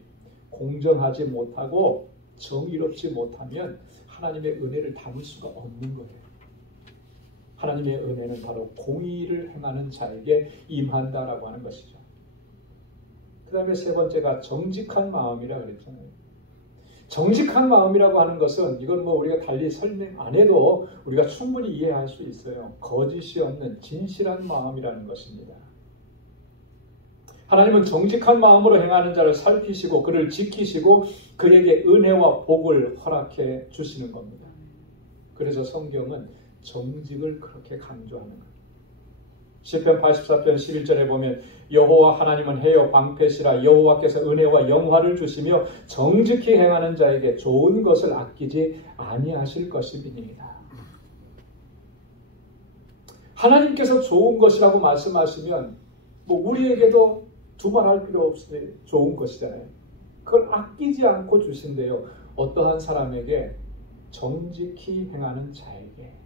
공정하지 못하고 정의롭지 못하면 하나님의 은혜를 담을 수가 없는 거예요. 하나님의 은혜는 바로 공의를 행하는 자에게 임한다라고 하는 것이죠. 그 다음에 세 번째가 정직한 마음이라 그랬잖아요. 정직한 마음이라고 하는 것은 이건 뭐 우리가 달리 설명 안 해도 우리가 충분히 이해할 수 있어요. 거짓이 없는 진실한 마음이라는 것입니다. 하나님은 정직한 마음으로 행하는 자를 살피시고 그를 지키시고 그에게 은혜와 복을 허락해 주시는 겁니다. 그래서 성경은 정직을 그렇게 강조하는 거예요. 시편 84편 11절에 보면 여호와 하나님은 해요 방패시라 여호와께서 은혜와 영화를 주시며 정직히 행하는 자에게 좋은 것을 아끼지 아니하실 것이니이다. 하나님께서 좋은 것이라고 말씀하시면 뭐 우리에게도 두말할 필요 없이 좋은 것이잖아요. 그걸 아끼지 않고 주신대요. 어떠한 사람에게? 정직히 행하는 자에게.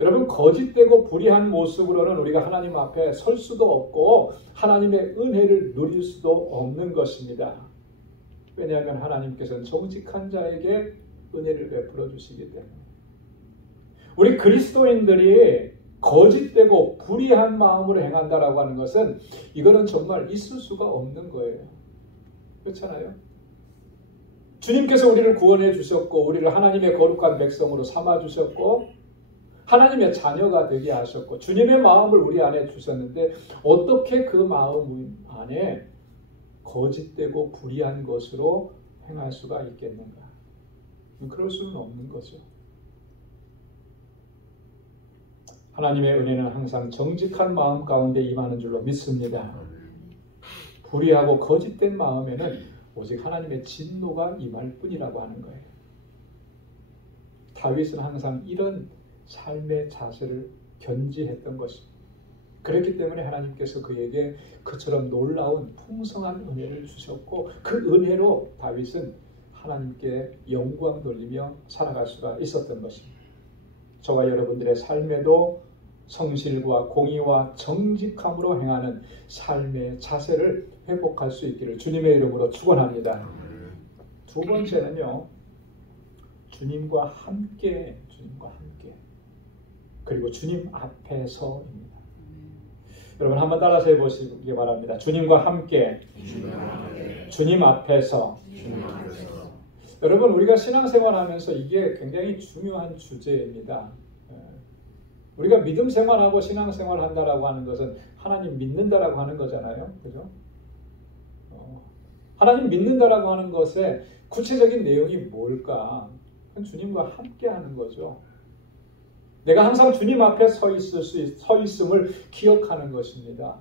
여러분, 거짓되고 불의한 모습으로는 우리가 하나님 앞에 설 수도 없고 하나님의 은혜를 누릴 수도 없는 것입니다. 왜냐하면 하나님께서는 정직한 자에게 은혜를 베풀어 주시기 때문에. 우리 그리스도인들이 거짓되고 불의한 마음으로 행한다라고 하는 것은 이거는 정말 있을 수가 없는 거예요. 그렇잖아요? 주님께서 우리를 구원해 주셨고 우리를 하나님의 거룩한 백성으로 삼아 주셨고 하나님의 자녀가 되게 하셨고 주님의 마음을 우리 안에 주셨는데 어떻게 그 마음 안에 거짓되고 불의한 것으로 행할 수가 있겠는가? 그럴 수는 없는 거죠. 하나님의 은혜는 항상 정직한 마음 가운데 임하는 줄로 믿습니다. 불의하고 거짓된 마음에는 오직 하나님의 진노가 임할 뿐이라고 하는 거예요. 다윗은 항상 이런 삶의 자세를 견지했던 것입니다. 그렇기 때문에 하나님께서 그에게 그처럼 놀라운 풍성한 은혜를 주셨고 그 은혜로 다윗은 하나님께 영광 돌리며 살아갈 수가 있었던 것입니다. 저와 여러분들의 삶에도 성실과 공의와 정직함으로 행하는 삶의 자세를 회복할 수 있기를 주님의 이름으로 축원합니다. 두 번째는요. 주님과 함께 그리고 주님 앞에서입니다. 여러분 한번 따라서 해보시기 바랍니다. 주님과 함께, 주님 앞에서. 여러분 우리가 신앙생활하면서 이게 굉장히 중요한 주제입니다. 우리가 믿음 생활하고 신앙생활 한다라고 하는 것은 하나님 믿는다라고 하는 거잖아요. 그죠? 하나님 믿는다라고 하는 것의 구체적인 내용이 뭘까? 주님과 함께 하는 거죠. 내가 항상 주님 앞에 서 있음을 기억하는 것입니다.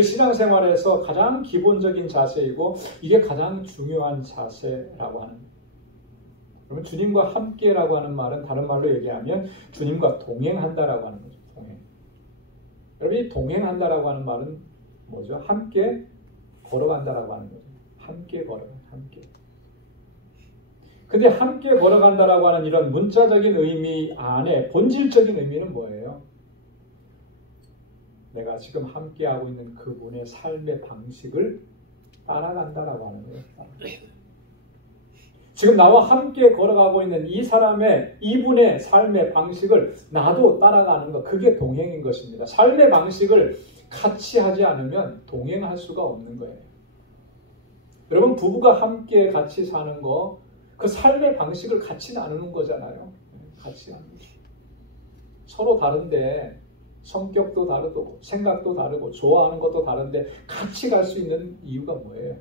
신앙생활에서 가장 기본적인 자세이고 이게 가장 중요한 자세라고 하는 거예요. 그러면 주님과 함께라고 하는 말은 다른 말로 얘기하면 주님과 동행한다라고 하는 거죠. 동행. 여러분 이 동행한다라고 하는 말은 뭐죠? 함께 걸어간다라고 하는 거죠. 함께 걸어가는 함께. 근데 함께 걸어간다라고 하는 이런 문자적인 의미 안에 본질적인 의미는 뭐예요? 내가 지금 함께하고 있는 그분의 삶의 방식을 따라간다라고 하는 거예요. 지금 나와 함께 걸어가고 있는 이분의 삶의 방식을 나도 따라가는 것, 그게 동행인 것입니다. 삶의 방식을 같이 하지 않으면 동행할 수가 없는 거예요. 여러분 부부가 함께 같이 사는 거 그 삶의 방식을 같이 나누는 거잖아요. 같이 하는 거죠. 서로 다른데 성격도 다르고 생각도 다르고 좋아하는 것도 다른데 같이 갈 수 있는 이유가 뭐예요?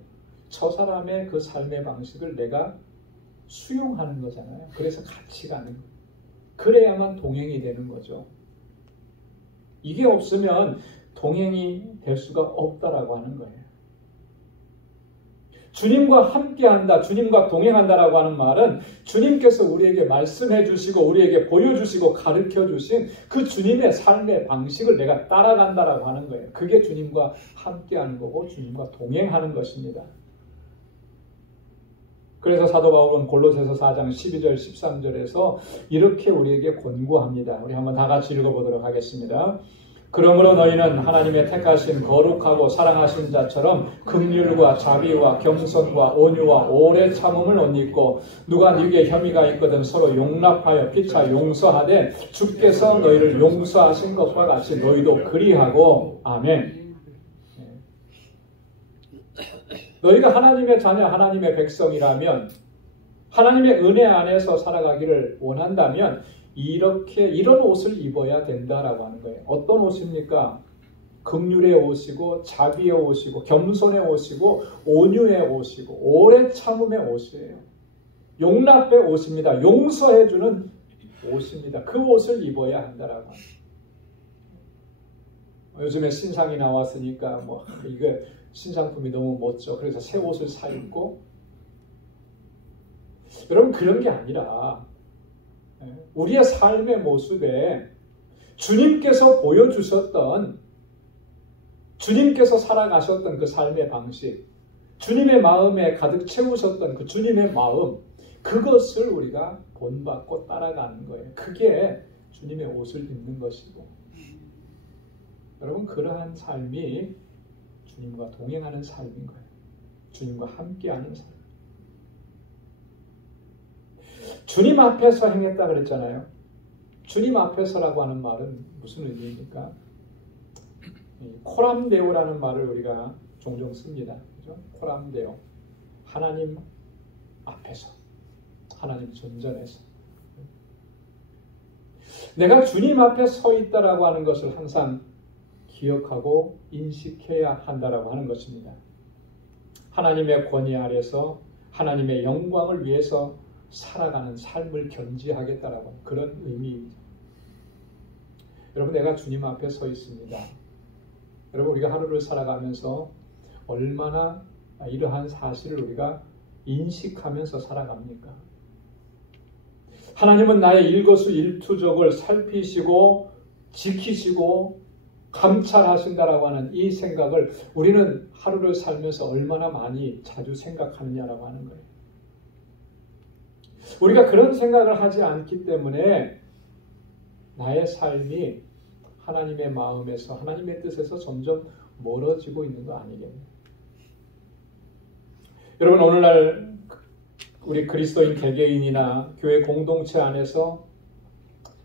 저 사람의 그 삶의 방식을 내가 수용하는 거잖아요. 그래서 같이 가는 거예요. 그래야만 동행이 되는 거죠. 이게 없으면 동행이 될 수가 없다라고 하는 거예요. 주님과 함께한다, 주님과 동행한다라고 하는 말은 주님께서 우리에게 말씀해 주시고 우리에게 보여주시고 가르쳐 주신 그 주님의 삶의 방식을 내가 따라간다라고 하는 거예요. 그게 주님과 함께하는 거고 주님과 동행하는 것입니다. 그래서 사도 바울은 골로새서 4장 12절 13절에서 이렇게 우리에게 권고합니다. 우리 한번 다 같이 읽어보도록 하겠습니다. 그러므로 너희는 하나님의 택하신 거룩하고 사랑하신 자처럼 긍휼과 자비와 겸손과 온유와 오래 참음을 옷 입고 누가 네게 혐의가 있거든 서로 용납하여 피차 용서하되 주께서 너희를 용서하신 것과 같이 너희도 그리하고. 아멘. 너희가 하나님의 자녀, 하나님의 백성이라면, 하나님의 은혜 안에서 살아가기를 원한다면 이런 옷을 입어야 된다라고 하는 거예요. 어떤 옷입니까? 긍휼의 옷이고 자비의 옷이고 겸손의 옷이고 온유의 옷이고 오래 참음의 옷이에요. 용납의 옷입니다. 용서해주는 옷입니다. 그 옷을 입어야 한다라고 합니다. 요즘에 신상이 나왔으니까 이게 신상품이 너무 멋져. 그래서 새 옷을 사 입고. 여러분, 그런 게 아니라 우리의 삶의 모습에 주님께서 보여주셨던, 주님께서 살아가셨던 그 삶의 방식, 주님의 마음에 가득 채우셨던 그 주님의 마음, 그것을 우리가 본받고 따라가는 거예요. 그게 주님의 옷을 입는 것이고, 여러분, 그러한 삶이 주님과 동행하는 삶인 거예요. 주님과 함께하는 삶. 주님 앞에서 행했다 그랬잖아요. 주님 앞에서라고 하는 말은 무슨 의미입니까? 코람데오라는 말을 우리가 종종 씁니다. 그죠? 코람데오. 하나님 앞에서, 하나님 존전에서. 내가 주님 앞에 서 있다라고 하는 것을 항상 기억하고 인식해야 한다라고 하는 것입니다. 하나님의 권위 아래서 하나님의 영광을 위해서 살아가는 삶을 견지하겠다라고 그런 의미입니다. 여러분, 내가 주님 앞에 서 있습니다. 여러분, 우리가 하루를 살아가면서 얼마나 이러한 사실을 우리가 인식하면서 살아갑니까? 하나님은 나의 일거수일투족을 살피시고 지키시고 감찰하신다라고 하는 이 생각을 우리는 하루를 살면서 얼마나 많이 자주 생각하느냐라고 하는 거예요. 우리가 그런 생각을 하지 않기 때문에 나의 삶이 하나님의 마음에서, 하나님의 뜻에서 점점 멀어지고 있는 거 아니겠나요? 여러분, 오늘날 우리 그리스도인 개개인이나 교회 공동체 안에서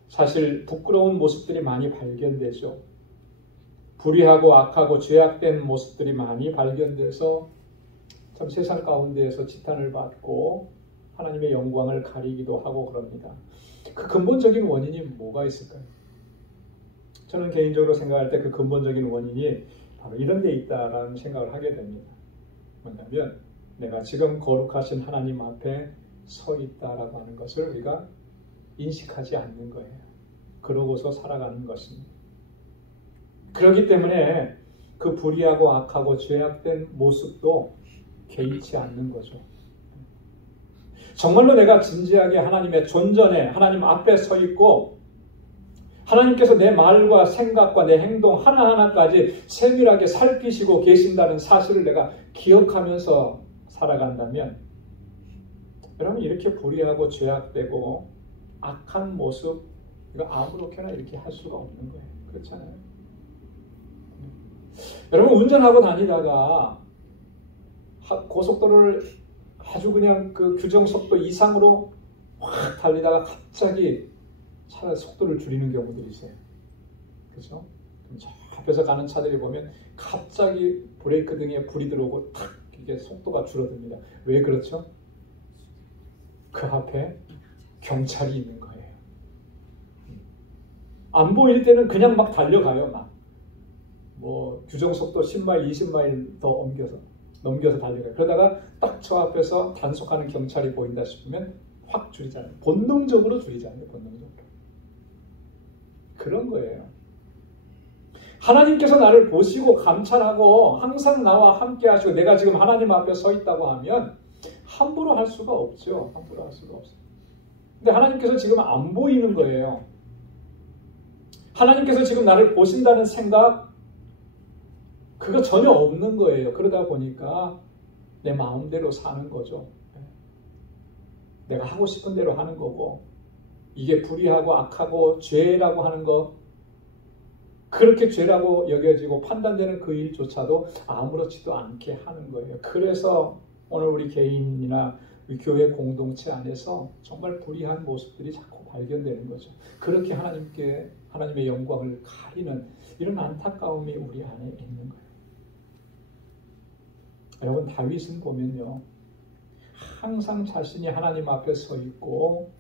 사실 부끄러운 모습들이 많이 발견되죠. 불의하고 악하고 죄악된 모습들이 많이 발견돼서 참 세상 가운데에서 지탄을 받고 하나님의 영광을 가리기도 하고 그럽니다. 그 근본적인 원인이 뭐가 있을까요? 저는 개인적으로 생각할 때 그 근본적인 원인이 바로 이런 데 있다라는 생각을 하게 됩니다. 뭐냐면 내가 지금 거룩하신 하나님 앞에 서 있다라고 하는 것을 우리가 인식하지 않는 거예요. 그러고서 살아가는 것입니다. 그렇기 때문에 그 불의하고 악하고 죄악된 모습도 개의치 않는 거죠. 정말로 내가 진지하게 하나님의 존전에, 하나님 앞에 서 있고 하나님께서 내 말과 생각과 내 행동 하나하나까지 세밀하게 살피시고 계신다는 사실을 내가 기억하면서 살아간다면, 여러분, 이렇게 불의하고 죄악되고 악한 모습, 이거 아무렇게나 이렇게 할 수가 없는 거예요. 그렇잖아요. 여러분, 운전하고 다니다가 고속도로를 아주 그냥 그 규정 속도 이상으로 확 달리다가 갑자기 차 속도를 줄이는 경우들이 있어요. 그렇죠? 저 앞에서 가는 차들이 보면 갑자기 브레이크 등에 불이 들어오고 탁 이게 속도가 줄어듭니다. 왜 그렇죠? 그 앞에 경찰이 있는 거예요. 안 보일 때는 그냥 막 달려가요. 막 규정 속도 10마일, 20마일 더 넘겨서 달려가요. 그러다가 딱 저 앞에서 단속하는 경찰이 보인다 싶으면 확 줄이잖아요. 본능적으로 줄이잖아요. 본능적으로. 그런 거예요. 하나님께서 나를 보시고 감찰하고 항상 나와 함께 하시고 내가 지금 하나님 앞에 서 있다고 하면 함부로 할 수가 없죠. 함부로 할 수가 없어요. 근데 하나님께서 지금 안 보이는 거예요. 하나님께서 지금 나를 보신다는 생각, 그거 전혀 없는 거예요. 그러다 보니까 내 마음대로 사는 거죠. 내가 하고 싶은 대로 하는 거고, 이게 불의하고 악하고 죄라고 하는 거, 그렇게 죄라고 여겨지고 판단되는 그 일조차도 아무렇지도 않게 하는 거예요. 그래서 오늘 우리 개인이나 우리 교회 공동체 안에서 정말 불의한 모습들이 자꾸 발견되는 거죠. 그렇게 하나님의 영광을 가리는 이런 안타까움이 우리 안에 있는 거예요. 여러분, 다윗은 보면요, 항상 자신이 하나님 앞에 서 있고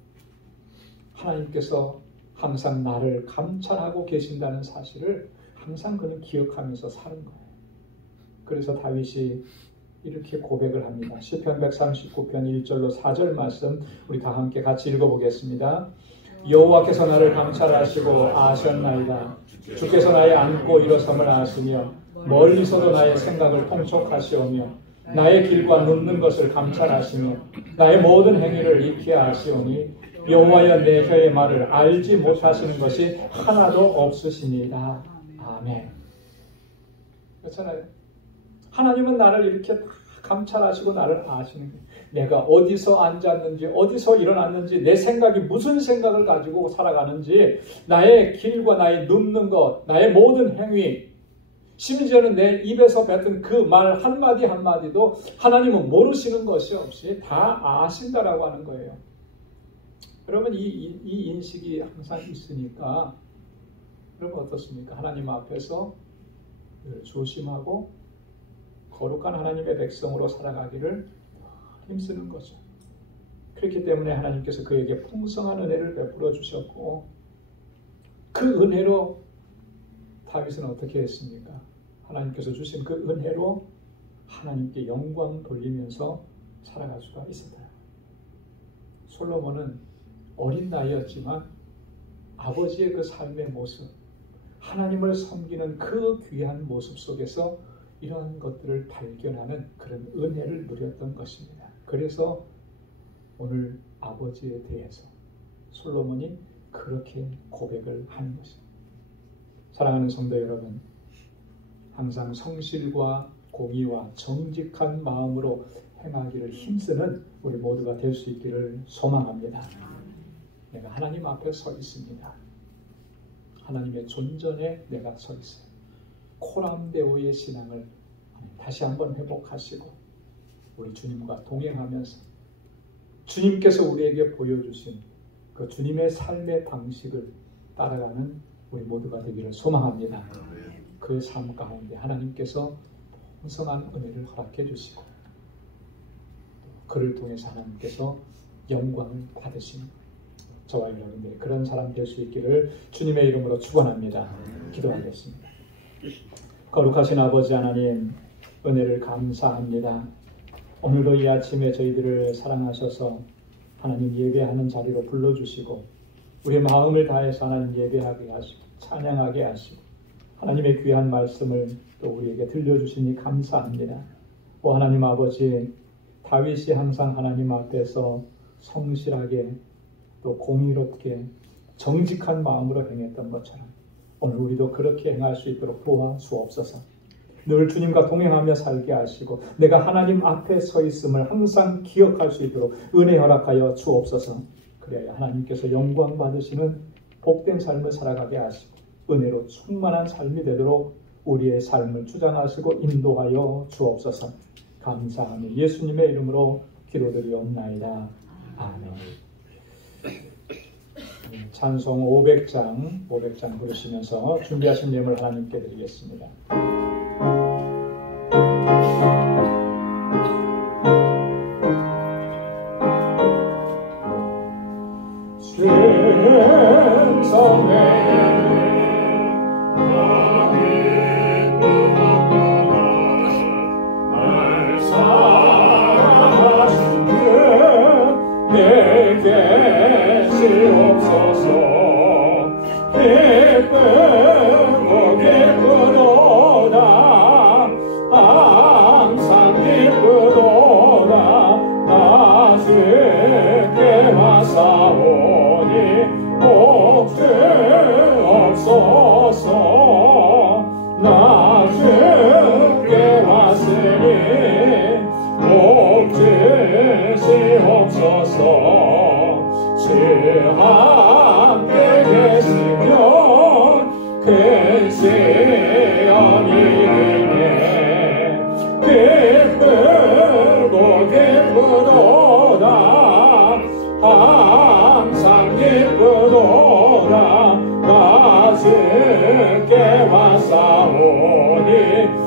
하나님께서 항상 나를 감찰하고 계신다는 사실을 항상 그는 기억하면서 사는 거예요. 그래서 다윗이 이렇게 고백을 합니다. 시편 139편 1절로 4절 말씀 우리 다 함께 같이 읽어보겠습니다. 여호와께서 나를 감찰하시고 아셨나이다. 주께서 나의 앉고 일어섬을 아시며 멀리서도 나의 생각을 통촉하시오며 나의 길과 눕는 것을 감찰하시며 나의 모든 행위를 익히 아시오니 여호와여 내 혀의 말을 알지 못하시는 것이 하나도 없으시니이다. 아멘. 그렇잖아요. 하나님은 나를 이렇게 감찰하시고 나를 아시는 거예요. 내가 어디서 앉았는지, 어디서 일어났는지, 내 생각이 무슨 생각을 가지고 살아가는지, 나의 길과 나의 눕는 것, 나의 모든 행위, 심지어는 내 입에서 뱉은 그 말 한마디 한마디도 하나님은 모르시는 것이 없이 다 아신다라고 하는 거예요. 여러분, 이 인식이 항상 있으니까 여러분 어떻습니까? 하나님 앞에서 조심하고 거룩한 하나님의 백성으로 살아가기를 힘쓰는 거죠. 그렇기 때문에 하나님께서 그에게 풍성한 은혜를 베풀어 주셨고, 그 은혜로 다윗은 어떻게 했습니까? 하나님께서 주신 그 은혜로 하나님께 영광 돌리면서 살아갈 수가 있었다. 솔로몬은 어린 나이였지만 아버지의 그 삶의 모습, 하나님을 섬기는 그 귀한 모습 속에서 이런 것들을 발견하는 그런 은혜를 누렸던 것입니다. 그래서 오늘 아버지에 대해서 솔로몬이 그렇게 고백을 하는 것입니다. 사랑하는 성도 여러분, 항상 성실과 공의와 정직한 마음으로 행하기를 힘쓰는 우리 모두가 될 수 있기를 소망합니다. 내가 하나님 앞에 서 있습니다. 하나님의 존전에 내가 서 있어요. 코람데오의 신앙을 다시 한번 회복하시고 우리 주님과 동행하면서 주님께서 우리에게 보여주신 그 주님의 삶의 방식을 따라가는 우리 모두가 되기를 소망합니다. 그 삶 가운데 하나님께서 풍성한 은혜를 허락해 주시고 그를 통해서 하나님께서 영광을 받으시는 저와 여러분들이 그런 사람 될 수 있기를 주님의 이름으로 축원합니다. 기도하겠습니다. 거룩하신 아버지 하나님, 은혜를 감사합니다. 오늘도 이 아침에 저희들을 사랑하셔서 하나님 예배하는 자리로 불러주시고 우리의 마음을 다해서 하나님 예배하게 하시고 찬양하게 하시고 하나님의 귀한 말씀을 또 우리에게 들려주시니 감사합니다. 오 하나님 아버지, 다윗이 항상 하나님 앞에서 성실하게 또 공의롭게 정직한 마음으로 행했던 것처럼 오늘 우리도 그렇게 행할 수 있도록 도와주옵소서. 늘 주님과 동행하며 살게 하시고 내가 하나님 앞에 서 있음을 항상 기억할 수 있도록 은혜 허락하여 주옵소서. 그래야 하나님께서 영광 받으시는 복된 삶을 살아가게 하시고 은혜로 충만한 삶이 되도록 우리의 삶을 주장하시고 인도하여 주옵소서. 감사하며 예수님의 이름으로 기도드리옵나이다. 아멘. 찬송 500장 부르시면서 준비하신 예물 하나님께 드리겠습니다. 기쁘고 기쁘도다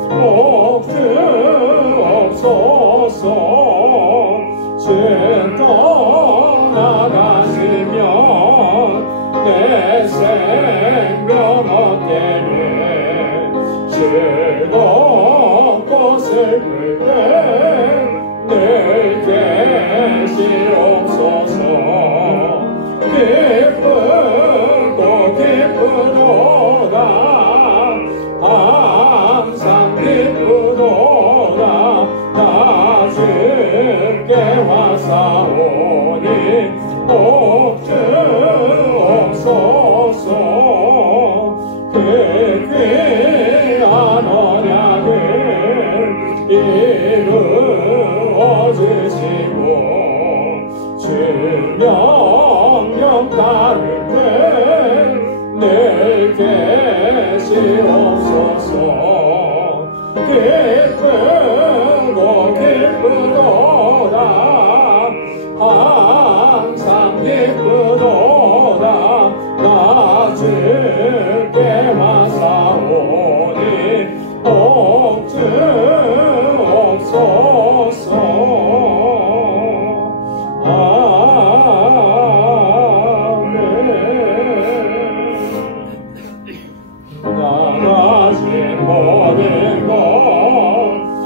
복 주옵소서. 주 떠나가시면 내 생명 어때는 즐겁고 슬플 때 늘 계시옵소서. 기쁘고 기쁘도다 항상 기쁘도다 나 주께 와사오니 복 주옵소서. 그 귀한 언약을 이루어주시고 주 명령 따를 때 늘 계시옵소서. 기쁘고 기쁘도다 항상 기쁘도다 나 주께 와사오니 복 주옵소서. 나가신 모든 것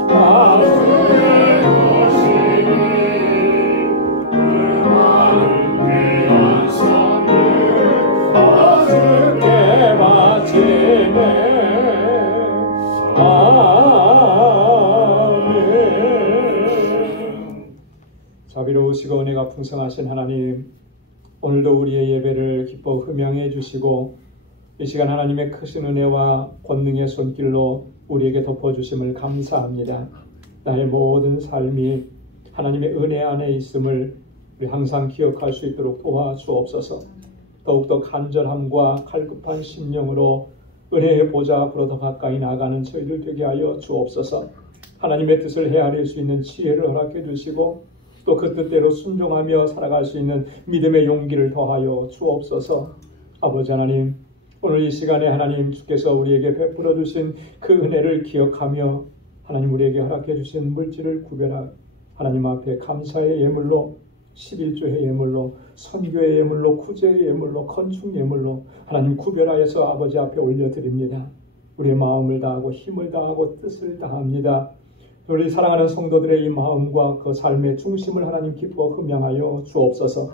다 주의 것이니 그 많은 귀한 선물 다 주께 바치네. 아멘. 자비로우시고 은혜가 풍성하신 하나님, 오늘도 우리의 예배를 기뻐 흠양해 주시고 이 시간 하나님의 크신 은혜와 권능의 손길로 우리에게 덮어주심을 감사합니다. 나의 모든 삶이 하나님의 은혜 안에 있음을 우리 항상 기억할 수 있도록 도와주옵소서. 더욱더 간절함과 갈급한 심령으로 은혜의 보좌 앞으로 더 가까이 나아가는 저희들 되게 하여 주옵소서. 하나님의 뜻을 헤아릴 수 있는 지혜를 허락해 주시고 또 그 뜻대로 순종하며 살아갈 수 있는 믿음의 용기를 더하여 주옵소서. 아버지 하나님, 오늘 이 시간에 하나님 주께서 우리에게 베풀어 주신 그 은혜를 기억하며 하나님 우리에게 허락해 주신 물질을 구별하 하나님 앞에 감사의 예물로, 11조의 예물로, 선교의 예물로, 구제의 예물로, 건축 예물로 하나님 구별하여서 아버지 앞에 올려드립니다. 우리의 마음을 다하고 힘을 다하고 뜻을 다합니다. 우리 사랑하는 성도들의 이 마음과 그 삶의 중심을 하나님 기뻐 흠양하여 주옵소서.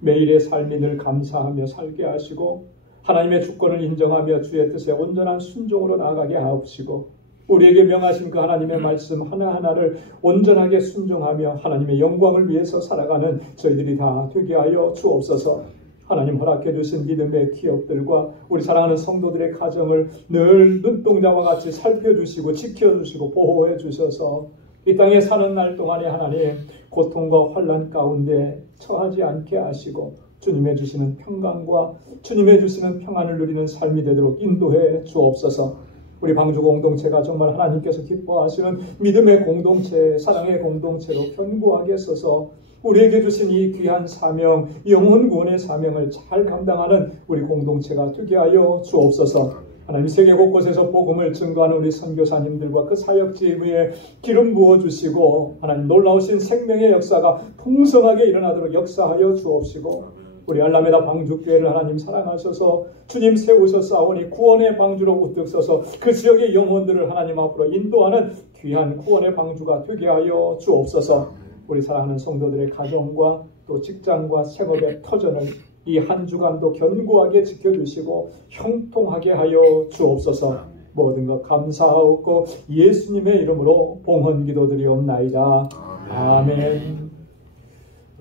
매일의 삶이 늘 감사하며 살게 하시고 하나님의 주권을 인정하며 주의 뜻에 온전한 순종으로 나아가게 하옵시고 우리에게 명하신 그 하나님의 말씀 하나하나를 온전하게 순종하며 하나님의 영광을 위해서 살아가는 저희들이 다 되게 하여 주옵소서. 하나님 허락해 주신 믿음의 기업들과 우리 사랑하는 성도들의 가정을 늘 눈동자와 같이 살펴주시고 지켜주시고 보호해 주셔서 이 땅에 사는 날 동안에 하나님 고통과 환난 가운데 처하지 않게 하시고 주님의 주시는 평강과 주님의 주시는 평안을 누리는 삶이 되도록 인도해 주옵소서. 우리 방주 공동체가 정말 하나님께서 기뻐하시는 믿음의 공동체, 사랑의 공동체로 견고하게 서서 우리에게 주신 이 귀한 사명, 영혼 구원의 사명을 잘 감당하는 우리 공동체가 되게 하여 주옵소서. 하나님 세계 곳곳에서 복음을 증거하는 우리 선교사님들과 그 사역지 위에 기름 부어주시고 하나님 놀라우신 생명의 역사가 풍성하게 일어나도록 역사하여 주옵시고 우리 알라메다 방주교회를 하나님 사랑하셔서 주님 세우셨사오니 구원의 방주로 우뚝 서서 그 지역의 영혼들을 하나님 앞으로 인도하는 귀한 구원의 방주가 되게 하여 주옵소서. 우리 사랑하는 성도들의 가정과 또 직장과 생업의 터전을 이 한 주간도 견고하게 지켜주시고 형통하게 하여 주옵소서. 모든 것 감사하옵고 예수님의 이름으로 봉헌 기도드리옵나이다. 아멘.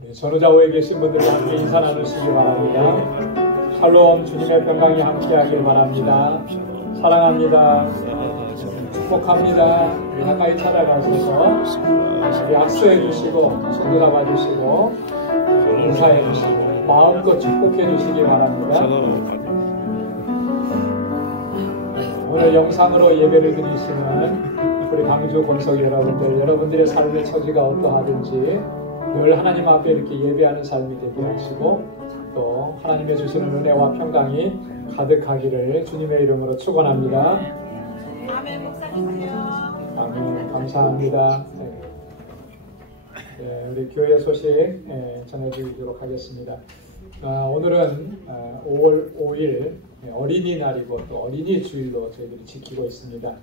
우리 전우좌우에 계신 분들과 함께 인사 나누시기 바랍니다. 샬롬, 주님의 평강이 함께하길 바랍니다. 사랑합니다. 축복합니다. 우리 가까이 찾아가셔서 우리 악수해 주시고 손도 잡아 주시고 인사해 주시고 마음껏 축복해 주시기 바랍니다. 오늘 영상으로 예배를 드리시는 우리 방주 권석 여러분들, 여러분들의 삶의 처지가 어떠하든지 늘 하나님 앞에 이렇게 예배하는 삶이 되게 하시고 또 하나님의 주시는 은혜와 평강이 가득하기를 주님의 이름으로 축원합니다. 아멘. 목사님. 아멘. 감사합니다. 우리 교회 소식 전해드리도록 하겠습니다. 오늘은 5월 5일 어린이날이고 또 어린이 주일로 저희들이 지키고 있습니다.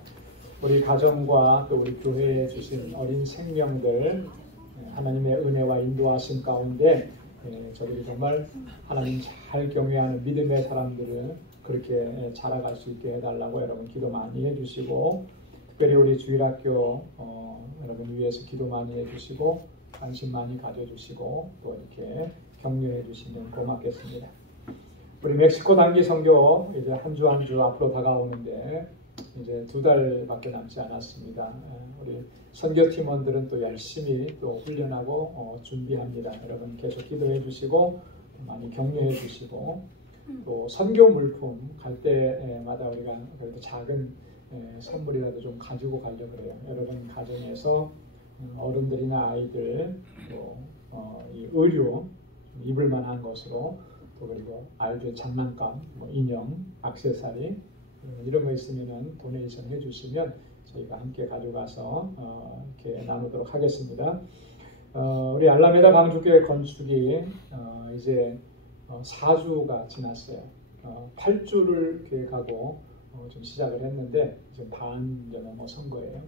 우리 가정과 또 우리 교회에 주신 어린 생명들 하나님의 은혜와 인도하심 가운데 저들이 정말 하나님 잘 경외하는 믿음의 사람들을 그렇게 자라갈 수 있게 해달라고 여러분 기도 많이 해주시고, 특별히 우리 주일학교 여러분 위해서 기도 많이 해주시고 관심 많이 가져주시고 또 이렇게 격려해 주시면 고맙겠습니다. 우리 멕시코 단기 선교 이제 한 주 한 주 앞으로 다가오는데 이제 2달밖에 남지 않았습니다. 우리 선교팀원들은 또 열심히 또 훈련하고 준비합니다. 여러분 계속 기도해 주시고 많이 격려해 주시고, 또 선교 물품 갈 때마다 우리가 그래도 작은 선물이라도 좀 가지고 가려고 그래요. 여러분 가정에서 어른들이나 아이들 또 이 의류 입을 만한 것으로, 또 그리고 아이들 장난감, 인형, 액세서리 이런 거 있으면은 도네이션 해주시면 저희가 함께 가져가서 이렇게 나누도록 하겠습니다. 우리 알라메다 방주교회 건축이 이제 4주가 지났어요. 8주를 계획하고 좀 시작을 했는데 지금 반 정도 선 거예요.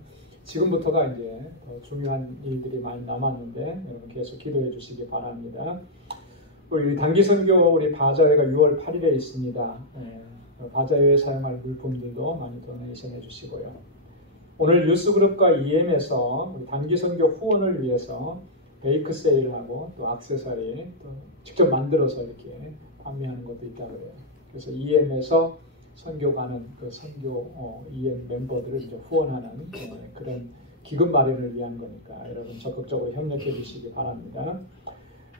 지금부터가 이제 중요한 일들이 많이 남았는데 여러분 계속 기도해 주시기 바랍니다. 우리 단기 선교 우리 바자회가 6월 8일에 있습니다. 바자회에 사용할 물품들도 많이 도네이션 해주시고요. 오늘 뉴스그룹과 EM에서 우리 단기 선교 후원을 위해서 베이크 세일을 하고 또 액세서리 또 직접 만들어서 이렇게 판매하는 것도 있다고 해요. 그래서 EM에서 선교 가는 그 선교 EM 멤버들을 이제 후원하는 그런 기금 마련을 위한 거니까 여러분 적극적으로 협력해 주시기 바랍니다.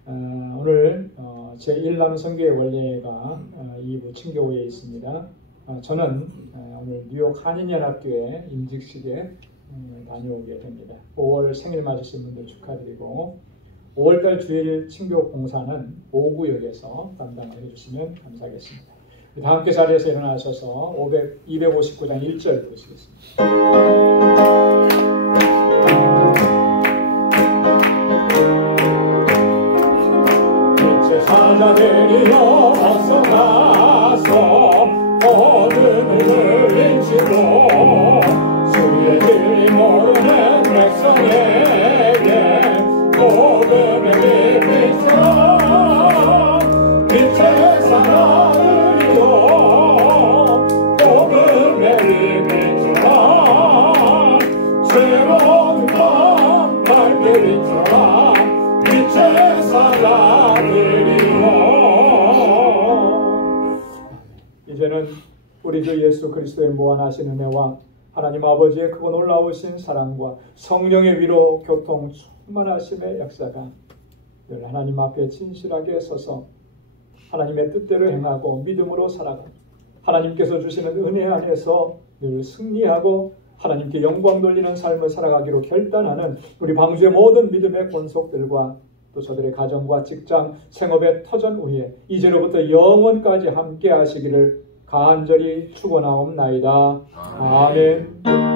오늘 제1남 선교의 원례가 2부 친교회에 있습니다. 저는 오늘 뉴욕 한인연합교회 임직식에 다녀오게 됩니다. 5월 생일 맞으신 분들 축하드리고, 5월달 주일 친교 봉사는 5구역에서 담당을 해주시면 감사하겠습니다. 다 함께 자리에서 일어나셔서 259장 1절 보시겠습니다. 빛의 사자들이여 어서 나서 어둠을 물리치고 주의 길이 모르는 백성에게 복음의 빛이라. 빛의 사자들이여 복음의 빛이라. 새로운 밤 밝게 비춰라. 빛의 사자들이여. 이제는 우리 주 예수 그리스도의 무한하신 은혜와 하나님 아버지의 크고 놀라우신 사랑과 성령의 위로 교통 충만하심의 역사가 늘 하나님 앞에 진실하게 서서 하나님의 뜻대로 행하고 믿음으로 살아가고 하나님께서 주시는 은혜 안에서 늘 승리하고 하나님께 영광 돌리는 삶을 살아가기로 결단하는 우리 방주의 모든 믿음의 권속들과 또 저들의 가정과 직장, 생업의 터전 위에 이제로부터 영원까지 함께 하시기를 간절히 축원하옵나이다. 아멘.